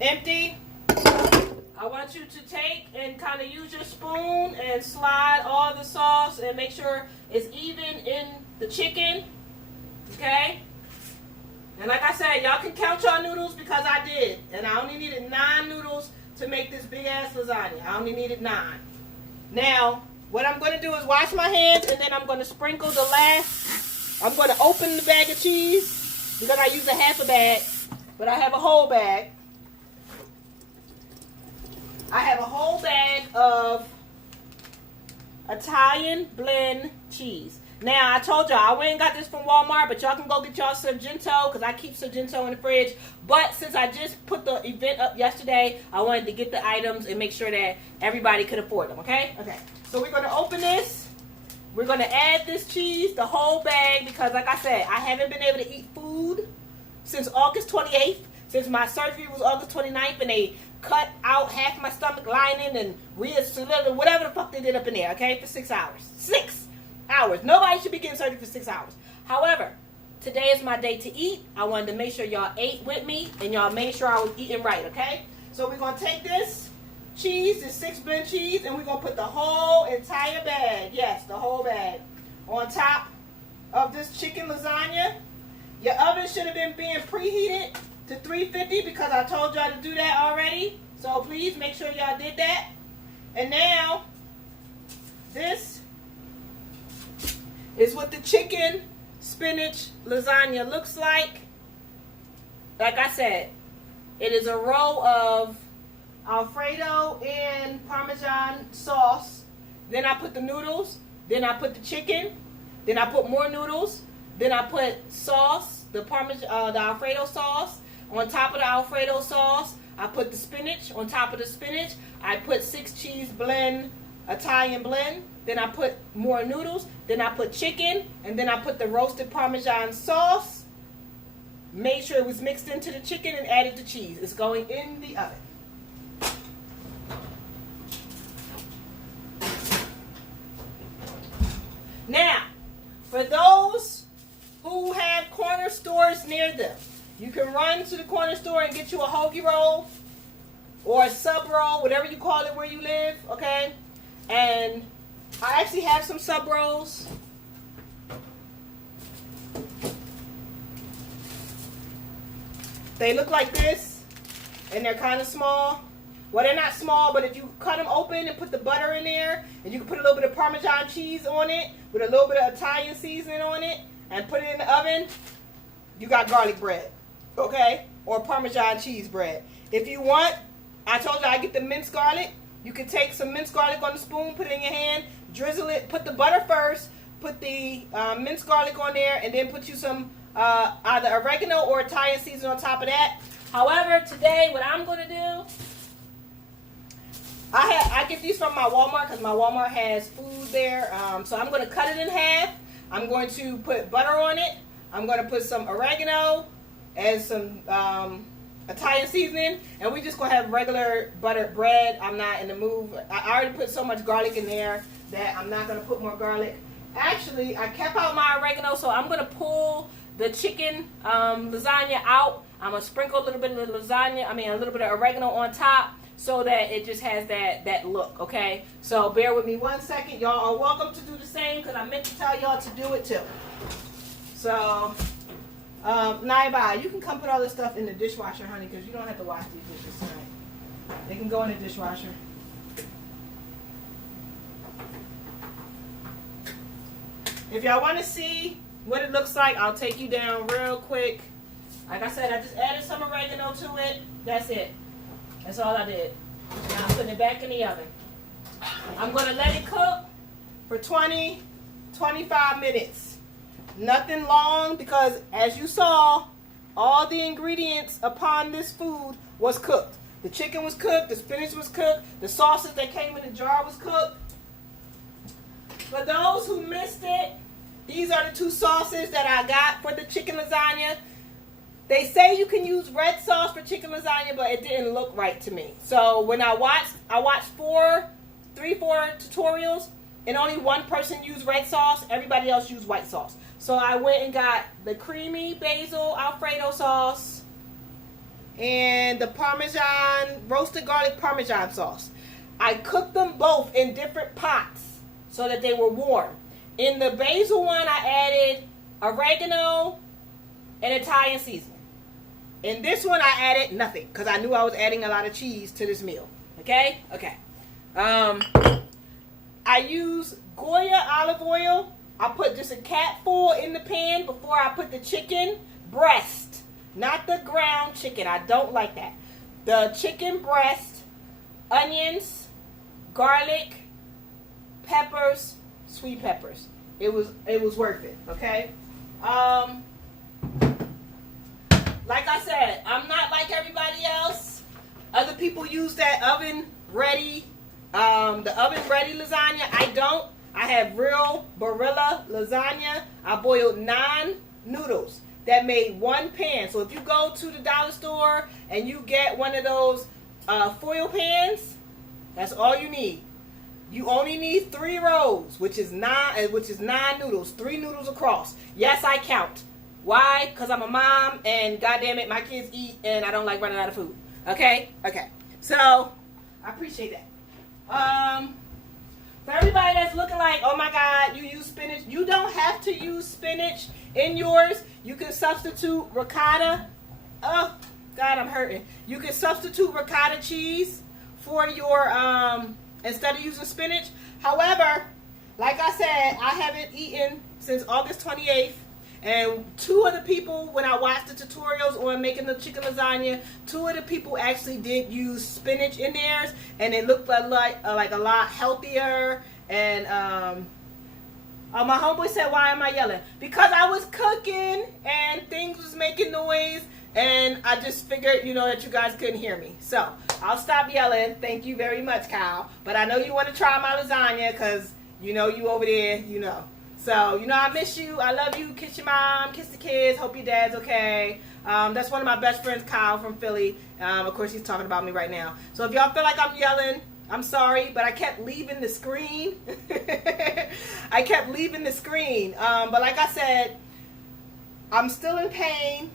Empty. I want you to take and kind of use your spoon and slide all the sauce and make sure it's even in the chicken, okay? And like I said, y'all can count your noodles because I did. And I only needed 9 noodles to make this big ass lasagna. I only needed 9. Now, what I'm going to do is wash my hands and then I'm going to sprinkle the last. I'm going to open the bag of cheese because I used a half a bag, but I have a whole bag. I have a whole bag of Italian blend cheese. Now, I told y'all, I went and got this from Walmart, but y'all can go get y'all Sargento, because I keep Sargento in the fridge. But since I just put the event up yesterday, I wanted to get the items and make sure that everybody could afford them, okay? Okay, so we're going to open this. We're going to add this cheese, the whole bag, because like I said, I haven't been able to eat food since August 28th, since my surgery was August 29th, and they cut out half my stomach lining and reassembled whatever the fuck they did up in there, okay, for 6 hours. 6 hours. Nobody should be getting surgery for 6 hours. However, today is my day to eat. I wanted to make sure y'all ate with me and y'all made sure I was eating right, okay? So we're going to take this cheese, this 6 blend cheese, and we're going to put the whole entire bag, yes, the whole bag, on top of this chicken lasagna. Your oven should have been being preheated to 350 because I told y'all to do that already. So please make sure y'all did that. And now, this is what the chicken spinach lasagna looks like. Like I said, it is a row of Alfredo and Parmesan sauce. Then I put the noodles. Then I put the chicken. Then I put more noodles. Then I put sauce, the Alfredo sauce. On top of the Alfredo sauce, I put the spinach. On top of the spinach, I put 6 cheese blend, Italian blend. Then I put more noodles. Then I put chicken. And then I put the roasted Parmesan sauce. Made sure it was mixed into the chicken and added the cheese. It's going in the oven. Now, for those who have corner stores near them, you can run to the corner store and get you a hoagie roll or a sub roll, whatever you call it where you live, okay? And I actually have some sub rolls. They look like this, and they're kind of small. Well, they're not small, but if you cut them open and put the butter in there, and you can put a little bit of Parmesan cheese on it with a little bit of Italian seasoning on it, and put it in the oven, you got garlic bread, okay? Or Parmesan cheese bread. If you want, I told you I get the minced garlic. You can take some minced garlic on the spoon, put it in your hand, drizzle it, put the butter first, put the minced garlic on there, and then put you some either oregano or Italian seasoning on top of that. However, today what I'm going to do, I get these from my Walmart because my Walmart has food there. So I'm going to cut it in half. I'm going to put butter on it. I'm going to put some oregano and some Italian seasoning. And we're just going to have regular buttered bread. I'm not in the mood. I already put so much garlic in there that I'm not going to put more garlic. Actually, I kept out my oregano, so I'm going to pull the chicken lasagna out. I'm going to sprinkle a little bit of a little bit of oregano on top, so that it just has that look, okay? So bear with me 1 second. Y'all are welcome to do the same because I meant to tell y'all to do it too. So, Naiba, you can come put all this stuff in the dishwasher, honey, because you don't have to wash these dishes tonight. They can go in the dishwasher. If y'all want to see what it looks like, I'll take you down real quick. Like I said, I just added some oregano to it. That's it. That's all I did. Now I'm putting it back in the oven. I'm going to let it cook for 20, 25 minutes. Nothing long because as you saw, all the ingredients upon this food was cooked. The chicken was cooked, the spinach was cooked, the sauces that came in the jar was cooked. For those who missed it, these are the 2 sauces that I got for the chicken lasagna. They say you can use red sauce for chicken lasagna, but it didn't look right to me. So when I watched 4 tutorials, and only one person used red sauce. Everybody else used white sauce. So I went and got the creamy basil Alfredo sauce and the roasted garlic Parmesan sauce. I cooked them both in different pots so that they were warm. In the basil one, I added oregano and Italian seasoning. In this one, I added nothing because I knew I was adding a lot of cheese to this meal. Okay? Okay. I use Goya olive oil. I put just a capful in the pan before I put the chicken breast. Not the ground chicken. I don't like that. The chicken breast, onions, garlic, peppers, sweet peppers. It was worth it, okay? Like I said, I'm not like everybody else. Other people use that oven ready, the oven ready lasagna. I don't. I have real Barilla lasagna. I boiled 9 noodles that made 1 pan. So if you go to the dollar store and you get one of those foil pans, that's all you need. You only need 3 rows, which is 9 noodles, 3 noodles across. Yes, I count. Why? Because I'm a mom, and goddamn it, my kids eat, and I don't like running out of food. Okay? Okay. So, I appreciate that. For everybody that's looking like, oh my God, you use spinach. You don't have to use spinach in yours. You can substitute ricotta. Oh, God, I'm hurting. You can substitute ricotta cheese for your, instead of using spinach. However, like I said, I haven't eaten since August 28th. And 2 of the people, when I watched the tutorials on making the chicken lasagna, 2 of the people actually did use spinach in theirs, and it looked like a lot healthier. And my homeboy said, "Why am I yelling?" Because I was cooking and things was making noise, and I just figured, that you guys couldn't hear me. So I'll stop yelling. Thank you very much, Kyle. But I know you want to try my lasagna because you over there, So, I miss you. I love you. Kiss your mom. Kiss the kids. Hope your dad's okay. That's one of my best friends, Kyle, from Philly. Of course, he's talking about me right now. So, if y'all feel like I'm yelling, I'm sorry, but I kept leaving the screen. I kept leaving the screen. But like I said, I'm still in pain.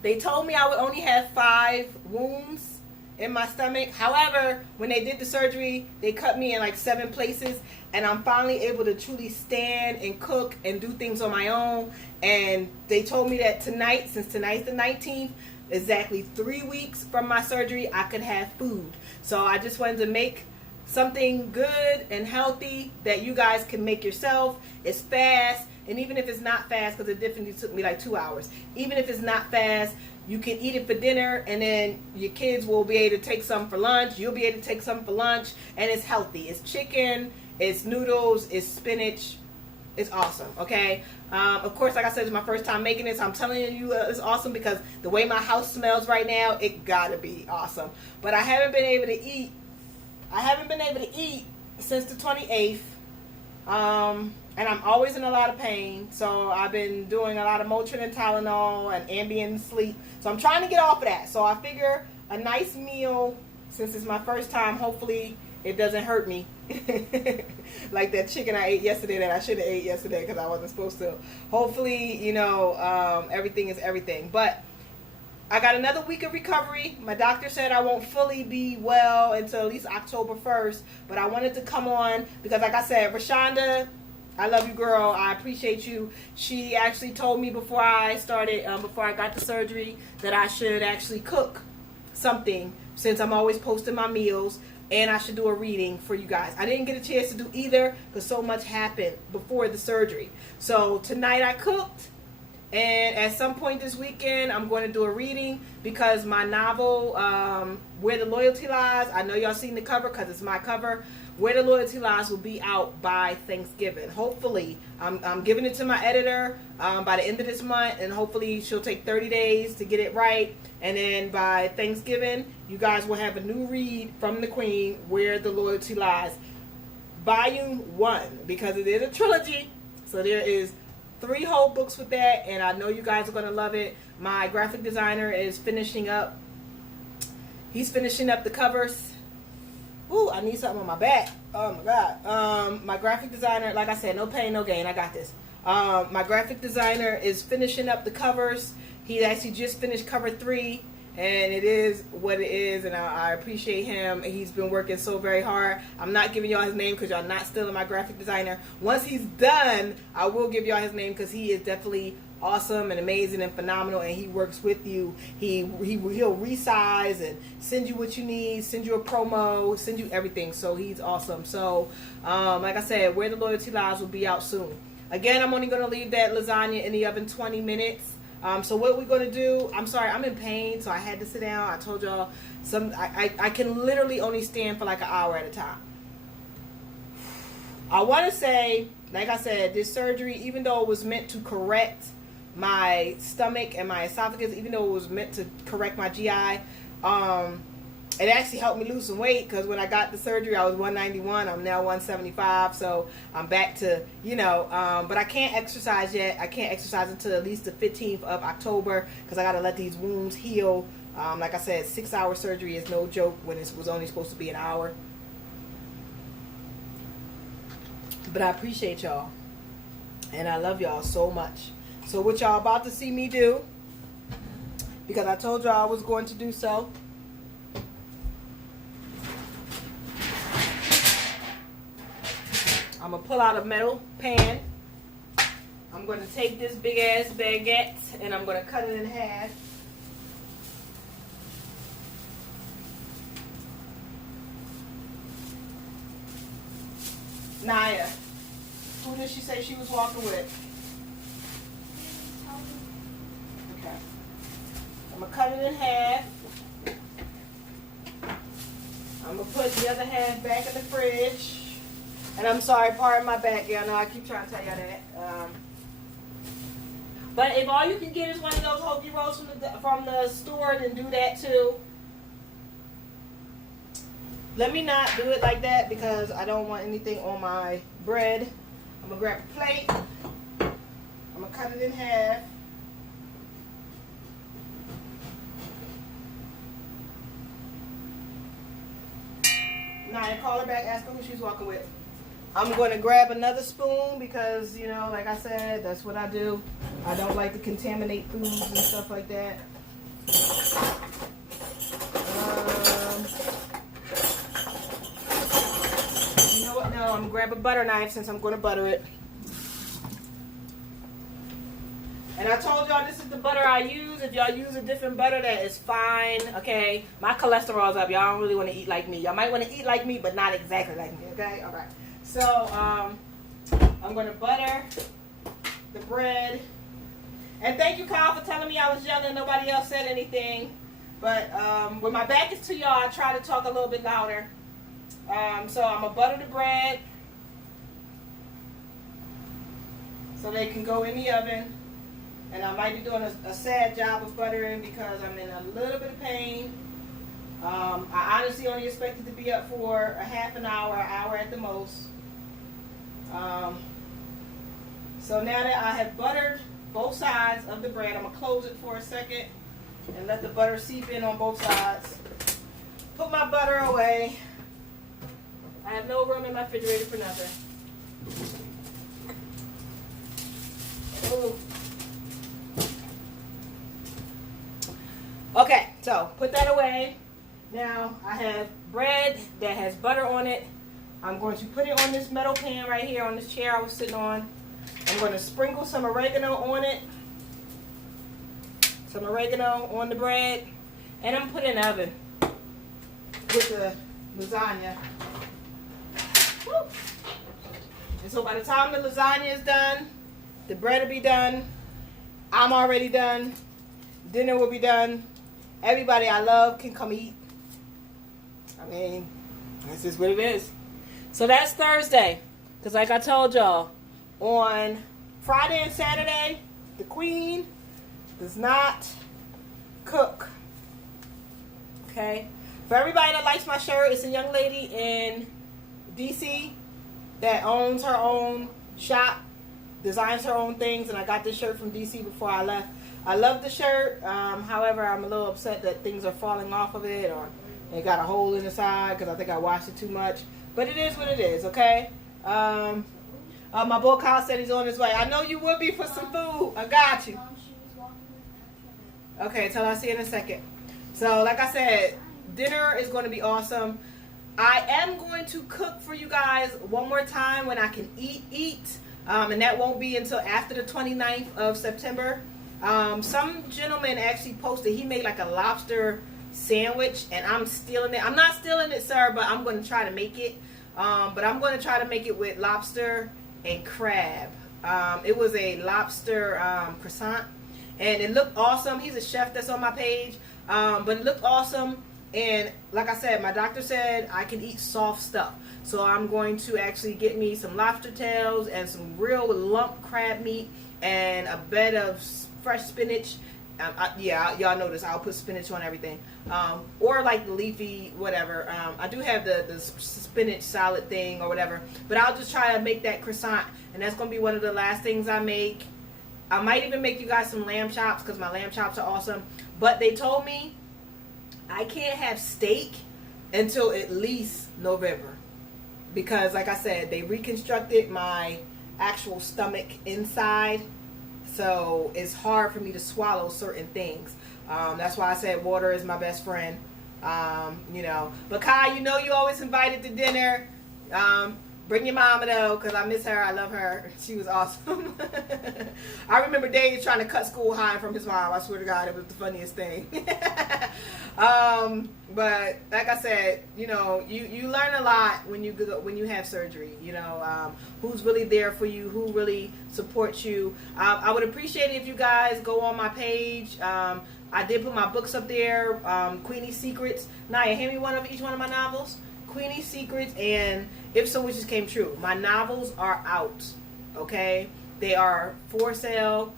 They told me I would only have 5 wounds in my stomach. However, when they did the surgery, they cut me in like 7 places, and I'm finally able to truly stand and cook and do things on my own. And they told me that tonight, since tonight's the 19th, exactly 3 weeks from my surgery, I could have food. So I just wanted to make something good and healthy that you guys can make yourself. It's fast, and even if it's not fast, because it definitely took me like 2 hours, even if it's not fast, you can eat it for dinner, and then your kids will be able to take some for lunch. You'll be able to take some for lunch, and it's healthy. It's chicken, it's noodles, it's spinach. It's awesome, okay? Of course, like I said, it's my first time making this. I'm telling you it's awesome because the way my house smells right now, it gotta be awesome. But I haven't been able to eat. Since the 28th. And I'm always in a lot of pain, so I've been doing a lot of Motrin and Tylenol and Ambien sleep. So I'm trying to get off of that. So I figure a nice meal, since it's my first time, hopefully it doesn't hurt me. Like that chicken I ate yesterday that I should have ate yesterday because I wasn't supposed to. Hopefully, everything is everything. But I got another week of recovery. My doctor said I won't fully be well until at least October 1st. But I wanted to come on because, like I said, Rashonda, I love you, girl. I appreciate you. She actually told me before I got the surgery, that I should actually cook something since I'm always posting my meals, and I should do a reading for you guys. I didn't get a chance to do either because so much happened before the surgery. So tonight I cooked. And at some point this weekend, I'm going to do a reading because my novel, Where the Loyalty Lies, I know y'all seen the cover because it's my cover. Where the Loyalty Lies will be out by Thanksgiving. Hopefully, I'm giving it to my editor by the end of this month, and hopefully she'll take 30 days to get it right. And then by Thanksgiving, you guys will have a new read from the Queen, Where the Loyalty Lies, Volume 1, because it is a trilogy. So there is 3 whole books with that, and I know you guys are going to love it. My graphic designer is finishing up. He's finishing up the covers. Ooh, I need something on my back. Oh my God. My graphic designer, like I said, no pain, no gain. I got this. My graphic designer is finishing up the covers. He actually just finished cover 3. And it is what it is, and I appreciate him. He's been working so very hard. I'm not giving y'all his name because y'all not stealing my graphic designer. Once he's done, I will give y'all his name because he is definitely awesome and amazing and phenomenal, and he works with you. He'll resize and send you what you need, send you a promo, send you everything. So he's awesome. So like I said, Where the Loyalty Lies will be out soon. Again, I'm only going to leave that lasagna in the oven 20 minutes. So what we're going to do, I'm sorry, I'm in pain, so I had to sit down. I told y'all, I can literally only stand for like an hour at a time. I want to say, like I said, this surgery, even though it was meant to correct my stomach and my esophagus, even though it was meant to correct my GI, it actually helped me lose some weight, because when I got the surgery, I was 191. I'm now 175, so I'm back to, but I can't exercise yet. I can't exercise until at least the 15th of October, because I got to let these wounds heal. Like I said, 6-hour surgery is no joke when it was only supposed to be an hour. But I appreciate y'all, and I love y'all so much. So what y'all about to see me do, because I told y'all I was going to do so, I'm going to pull out a metal pan. I'm going to take this big ass baguette and I'm going to cut it in half. Naya, who did she say she was walking with? Okay. I'm going to cut it in half. I'm going to put the other half back in the fridge. And I'm sorry, pardon my back. Yeah, I know I keep trying to tell y'all that. But if all you can get is one of those hoagie rolls from the store, then do that too. Let me not do it like that, because I don't want anything on my bread. I'm going to grab a plate. I'm going to cut it in half. Now, call her back, ask her who she's walking with. I'm going to grab another spoon because, like I said, that's what I do. I don't like to contaminate foods and stuff like that. You know what? No, I'm going to grab a butter knife since I'm going to butter it. And I told y'all this is the butter I use. If y'all use a different butter, that is fine, okay? My cholesterol's up. Y'all don't really want to eat like me. Y'all might want to eat like me, but not exactly like me, okay? All right. So, I'm going to butter the bread. And thank you, Kyle, for telling me I was young and nobody else said anything. But when my back is to y'all, I try to talk a little bit louder. So I'm going to butter the bread so they can go in the oven. And I might be doing a sad job of buttering because I'm in a little bit of pain. I honestly only expected to be up for a half an hour at the most. So now that I have buttered both sides of the bread, I'm going to close it for a second and let the butter seep in on both sides. Put my butter away. I have no room in my refrigerator for nothing. Ooh. Okay, so put that away. Now I have bread that has butter on it. I'm going to put it on this metal pan right here on this chair I was sitting on. I'm going to sprinkle some oregano on it. Some oregano on the bread. And I'm putting it in the oven with the lasagna. Woo. And so by the time the lasagna is done, the bread will be done. I'm already done. Dinner will be done. Everybody I love can come eat. I mean, that's just what it is. So that's Thursday. Because like I told y'all, on Friday and Saturday, the queen does not cook. Okay? For everybody that likes my shirt, it's a young lady in DC that owns her own shop, designs her own things, and I got this shirt from DC before I left. I love the shirt. However, I'm a little upset that things are falling off of it, or it got a hole in the side because I think I washed it too much. But it is what it is, okay? My boy Kyle said he's on his way. I know you would be for some food. I got you. Okay, till I see you in a second. So, like I said, dinner is going to be awesome. I am going to cook for you guys one more time when I can eat. And that won't be until after the 29th of September. Some gentleman actually posted, he made like a lobster sandwich, and I'm stealing it. I'm not stealing it, sir, but I'm going to try to make it. But I'm going to try to make it with lobster and crab. It was a lobster croissant, and it looked awesome. He's a chef that's on my page, but it looked awesome. And like I said, my doctor said I can eat soft stuff. So I'm going to actually get me some lobster tails and some real lump crab meat and a bed of fresh spinach. Yeah, y'all notice I'll put spinach on everything, or like the leafy whatever. I do have the spinach salad thing or whatever, but I'll just try to make that croissant, and that's gonna be one of the last things I make. I might even make you guys some lamb chops because my lamb chops are awesome. But they told me I can't have steak until at least November, because like I said, they reconstructed my actual stomach inside. So it's hard for me to swallow certain things. That's why I said water is my best friend. But Kai, you always invited to dinner. Bring your mama though, because I miss her. I love her. She was awesome. I remember Dave trying to cut school high from his mom. I swear to God, it was the funniest thing. But like I said, you learn a lot when you have surgery. Who's really there for you, who really supports you. I would appreciate it if you guys go on my page. I did put my books up there. Queenie's Secrets. Naya, hand me each one of my novels. Queenie's Secrets and If Some Wishes Came True. My novels are out. Okay, they are for sale.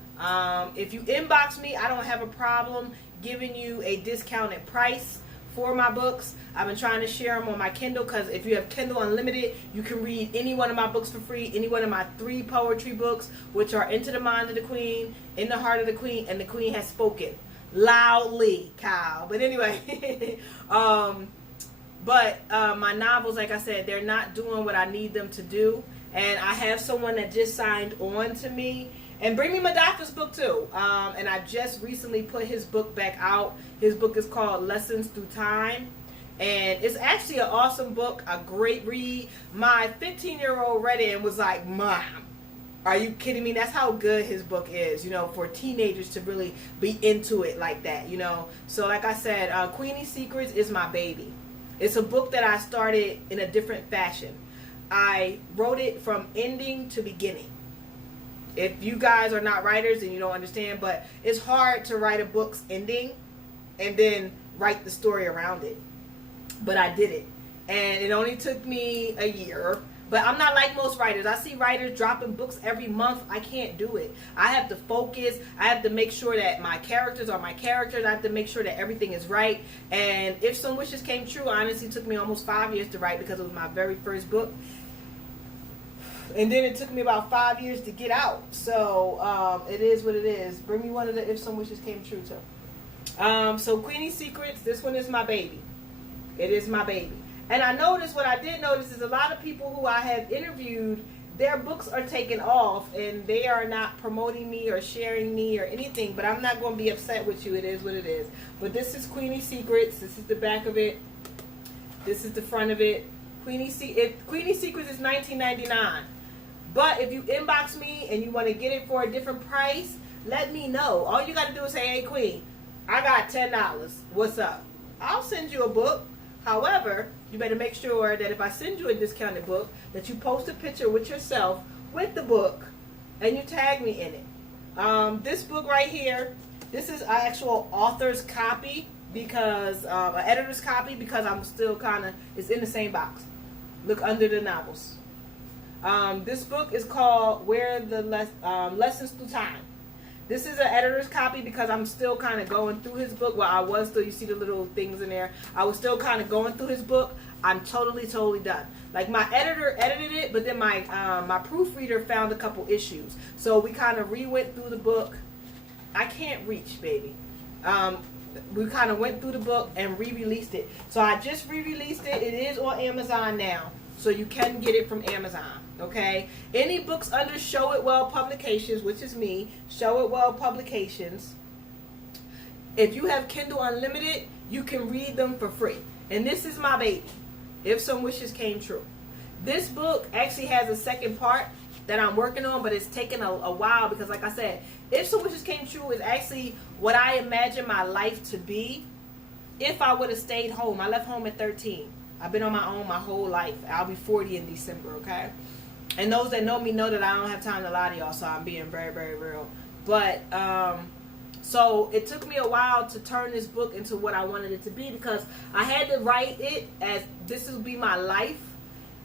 If you inbox me, I don't have a problem giving you a discounted price for my books. I've been trying to share them on my Kindle, because if you have Kindle Unlimited, you can read any one of my books for free. Any one of my 3 poetry books, which are Into the Mind of the Queen, In the Heart of the Queen, and The Queen Has Spoken. Loudly, Kyle. But anyway, But my novels, like I said, they're not doing what I need them to do. And I have someone that just signed on to me. And Bring Me My Doctor's book too. And I just recently put his book back out. His book is called Lessons Through Time. And it's actually an awesome book, a great read. My 15-year-old read it and was like, Mom, are you kidding me? That's how good his book is, for teenagers to really be into it like that, So like I said, Queenie's Secrets is my baby. It's a book that I started in a different fashion. I wrote it from ending to beginning. If you guys are not writers and you don't understand, but it's hard to write a book's ending and then write the story around it. But I did it. And it only took me a year. But I'm not like most writers. I see writers dropping books every month. I can't do it. I have to focus. I have to make sure that my characters are my characters. I have to make sure that everything is right. And If Some Wishes Came True, honestly, took me almost 5 years to write, because it was my very first book. And then it took me about 5 years to get out. So it is what it is. Bring me one of the If Some Wishes Came True too. So Queenie's Secrets, this one is my baby. It is my baby. And what I did notice is a lot of people who I have interviewed, their books are taken off and they are not promoting me or sharing me or anything. But I'm not going to be upset with you. It is what it is. But this is Queenie's Secrets. This is the back of it. This is the front of it. Queenie's Secrets is $19.99. But if you inbox me and you want to get it for a different price, let me know. All you got to do is say, hey, Queen, I got $10. What's up? I'll send you a book. However, you better make sure that if I send you a discounted book, that you post a picture with yourself with the book and you tag me in it. This book right here, this is an actual author's copy, because an editor's copy, because I'm still it's in the same box. Look under the novels. This book is called Lessons Through Time. This is an editor's copy because I'm still kind of going through his book. Well, I was still, you see the little things in there. I was still kind of going through his book. I'm totally done. Like, my editor edited it, but then my proofreader found a couple issues. So we kind of re-went through the book. I can't reach, baby. We kind of went through the book and re-released it. So I just re-released it. It is on Amazon now. So you can get it from Amazon. Okay, any books under Show It Well Publications, which is me, Show It Well Publications, if you have Kindle Unlimited, you can read them for free. And this is my baby, If Some Wishes Came True. This book actually has a second part, that I'm working on, but it's taken a while because, like I said, If Some Wishes Came True is actually what I imagine my life to be if I would have stayed home. I left home at 13. I've been on my own my whole life. I'll be 40 in December, okay? And those that know me know that I don't have time to lie to y'all, so I'm being very, very real. But, so it took me a while to turn this book into what I wanted it to be because I had to write it as this would be my life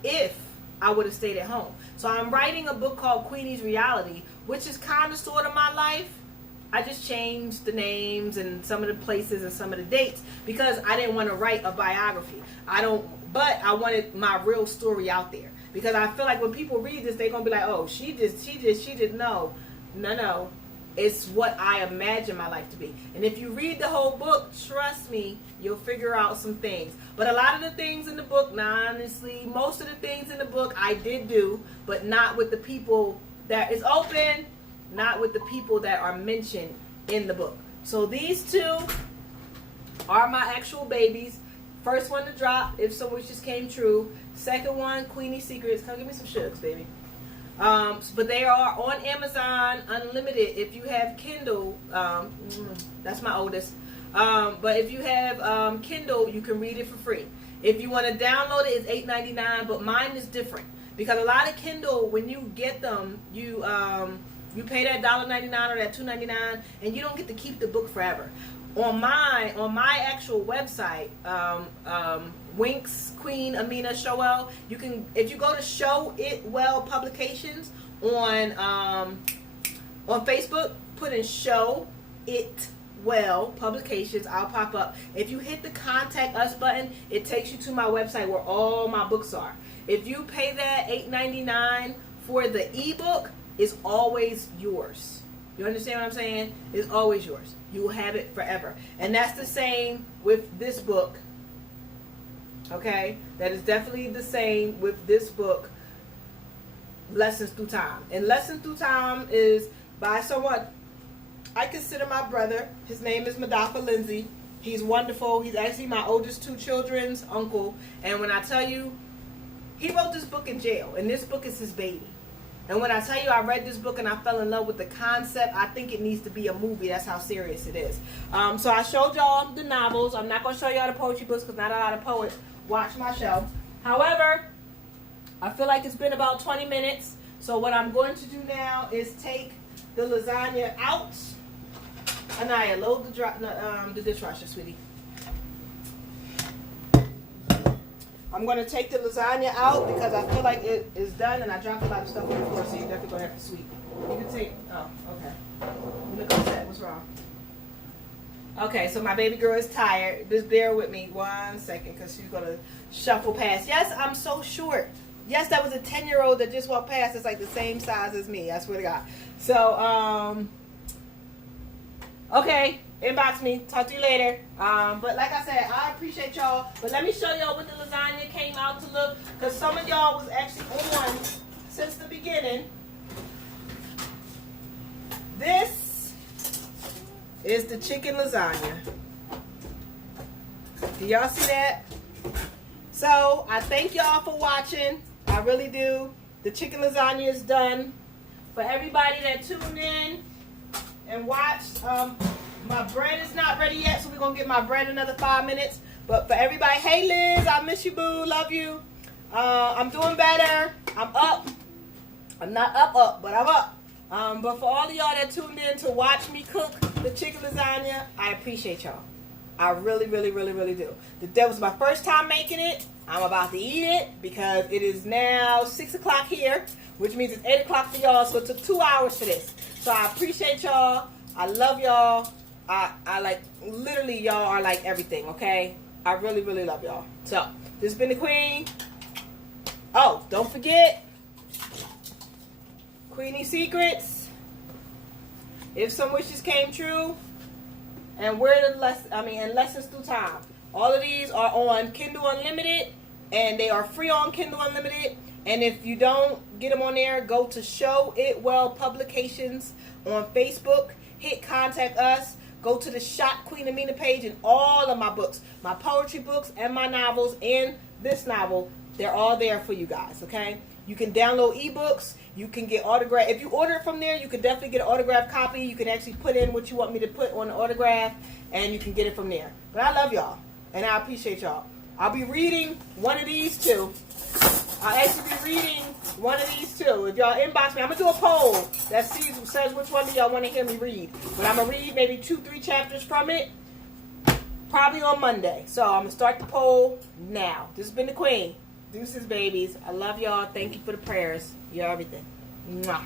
if I would have stayed at home. So I'm writing a book called Queenie's Reality, which is kind of sort of my life. I just changed the names and some of the places and some of the dates because I didn't want to write a biography. But I wanted my real story out there because I feel like when people read this, they're going to be like, oh, she did. No. It's what I imagine my life to be. And if you read the whole book, trust me, you'll figure out some things. But a lot of the things in the book, honestly, most of the things in the book I did do, but not with the people that is open, not with the people that are mentioned in the book. So these two are my actual babies. First one to drop, If Some Wishes Came True. Second one, Queenie Secrets. Come give me some shucks, baby. But they are on Amazon Unlimited. If you have Kindle, that's my oldest. But if you have Kindle, you can read it for free. If you want to download it, it's $8.99. But mine is different because a lot of Kindle, when you get them, you pay that $1.99 or that $2.99, and you don't get to keep the book forever. On my actual website, Winks Queen Amina Showell, you can, if you go to Show It Well Publications on Facebook, put in Show It Well Publications, I'll pop up. If you hit the Contact Us button, it takes you to my website where all my books are. If you pay that $8.99 for the ebook, it's always yours. You understand what I'm saying? It's always yours. You will have it forever. And that's the same with this book. Okay? That is definitely the same with this book, Lessons Through Time. And Lessons Through Time is by someone I consider my brother. His name is Madafa Lindsay. He's wonderful. He's actually my oldest two children's uncle. And when I tell you, he wrote this book in jail. And this book is his baby. And when I tell you I read this book and I fell in love with the concept, I think it needs to be a movie. That's how serious it is. So I showed y'all the novels. I'm not going to show y'all the poetry books because not a lot of poets watch my show. However, I feel like it's been about 20 minutes. So what I'm going to do now is take the lasagna out. Anaya, load the dishwasher, sweetie. I'm going to take the lasagna out because I feel like it is done and I dropped a lot of stuff on the floor, so you're definitely going to have to sweep. You can take, oh, okay. Look upset, what's wrong? Okay, so my baby girl is tired. Just bear with me 1 second because she's going to shuffle past. Yes, I'm so short. Yes, that was a 10-year-old that just walked past. It's like the same size as me, I swear to God. So, okay. Inbox me. Talk to you later. But like I said, I appreciate y'all. But let me show y'all what the lasagna came out to look. Because some of y'all was actually on since the beginning. This is the chicken lasagna. Do y'all see that? So, I thank y'all for watching. I really do. The chicken lasagna is done. For everybody that tuned in and watched, my bread is not ready yet, so we're going to give my bread another 5 minutes. But for everybody, hey Liz, I miss you, boo. Love you. I'm doing better. I'm up. I'm not up, but I'm up. But for all of y'all that tuned in to watch me cook the chicken lasagna, I appreciate y'all. I really, really, really, really do. That was my first time making it. I'm about to eat it because it is now 6 o'clock here, which means it's 8 o'clock for y'all, so it took 2 hours for this. So I appreciate y'all. I love y'all. I like, literally, y'all are like everything, okay? I really, really love y'all. So, this has been the Queen. Oh, don't forget, Queenie Secrets, If Some Wishes Came True, and Lessons Through Time. All of these are on Kindle Unlimited, and they are free on Kindle Unlimited. And if you don't get them on there, go to Show It Well Publications on Facebook. Hit Contact Us. Go to the Shop Queen Amina page, and all of my books, my poetry books and my novels and this novel, they're all there for you guys, okay? You can download ebooks. You can get autograph. If you order it from there, you can definitely get an autographed copy. You can actually put in what you want me to put on the autograph, and you can get it from there. But I love y'all, and I appreciate y'all. I'll be reading one of these too. I'll actually be reading one of these too. If y'all inbox me, I'm going to do a poll that says which one do y'all want to hear me read. But I'm going to read maybe 2-3 chapters from it, probably on Monday. So I'm going to start the poll now. This has been the Queen. Deuces, babies. I love y'all. Thank you for the prayers. You're everything. Mwah.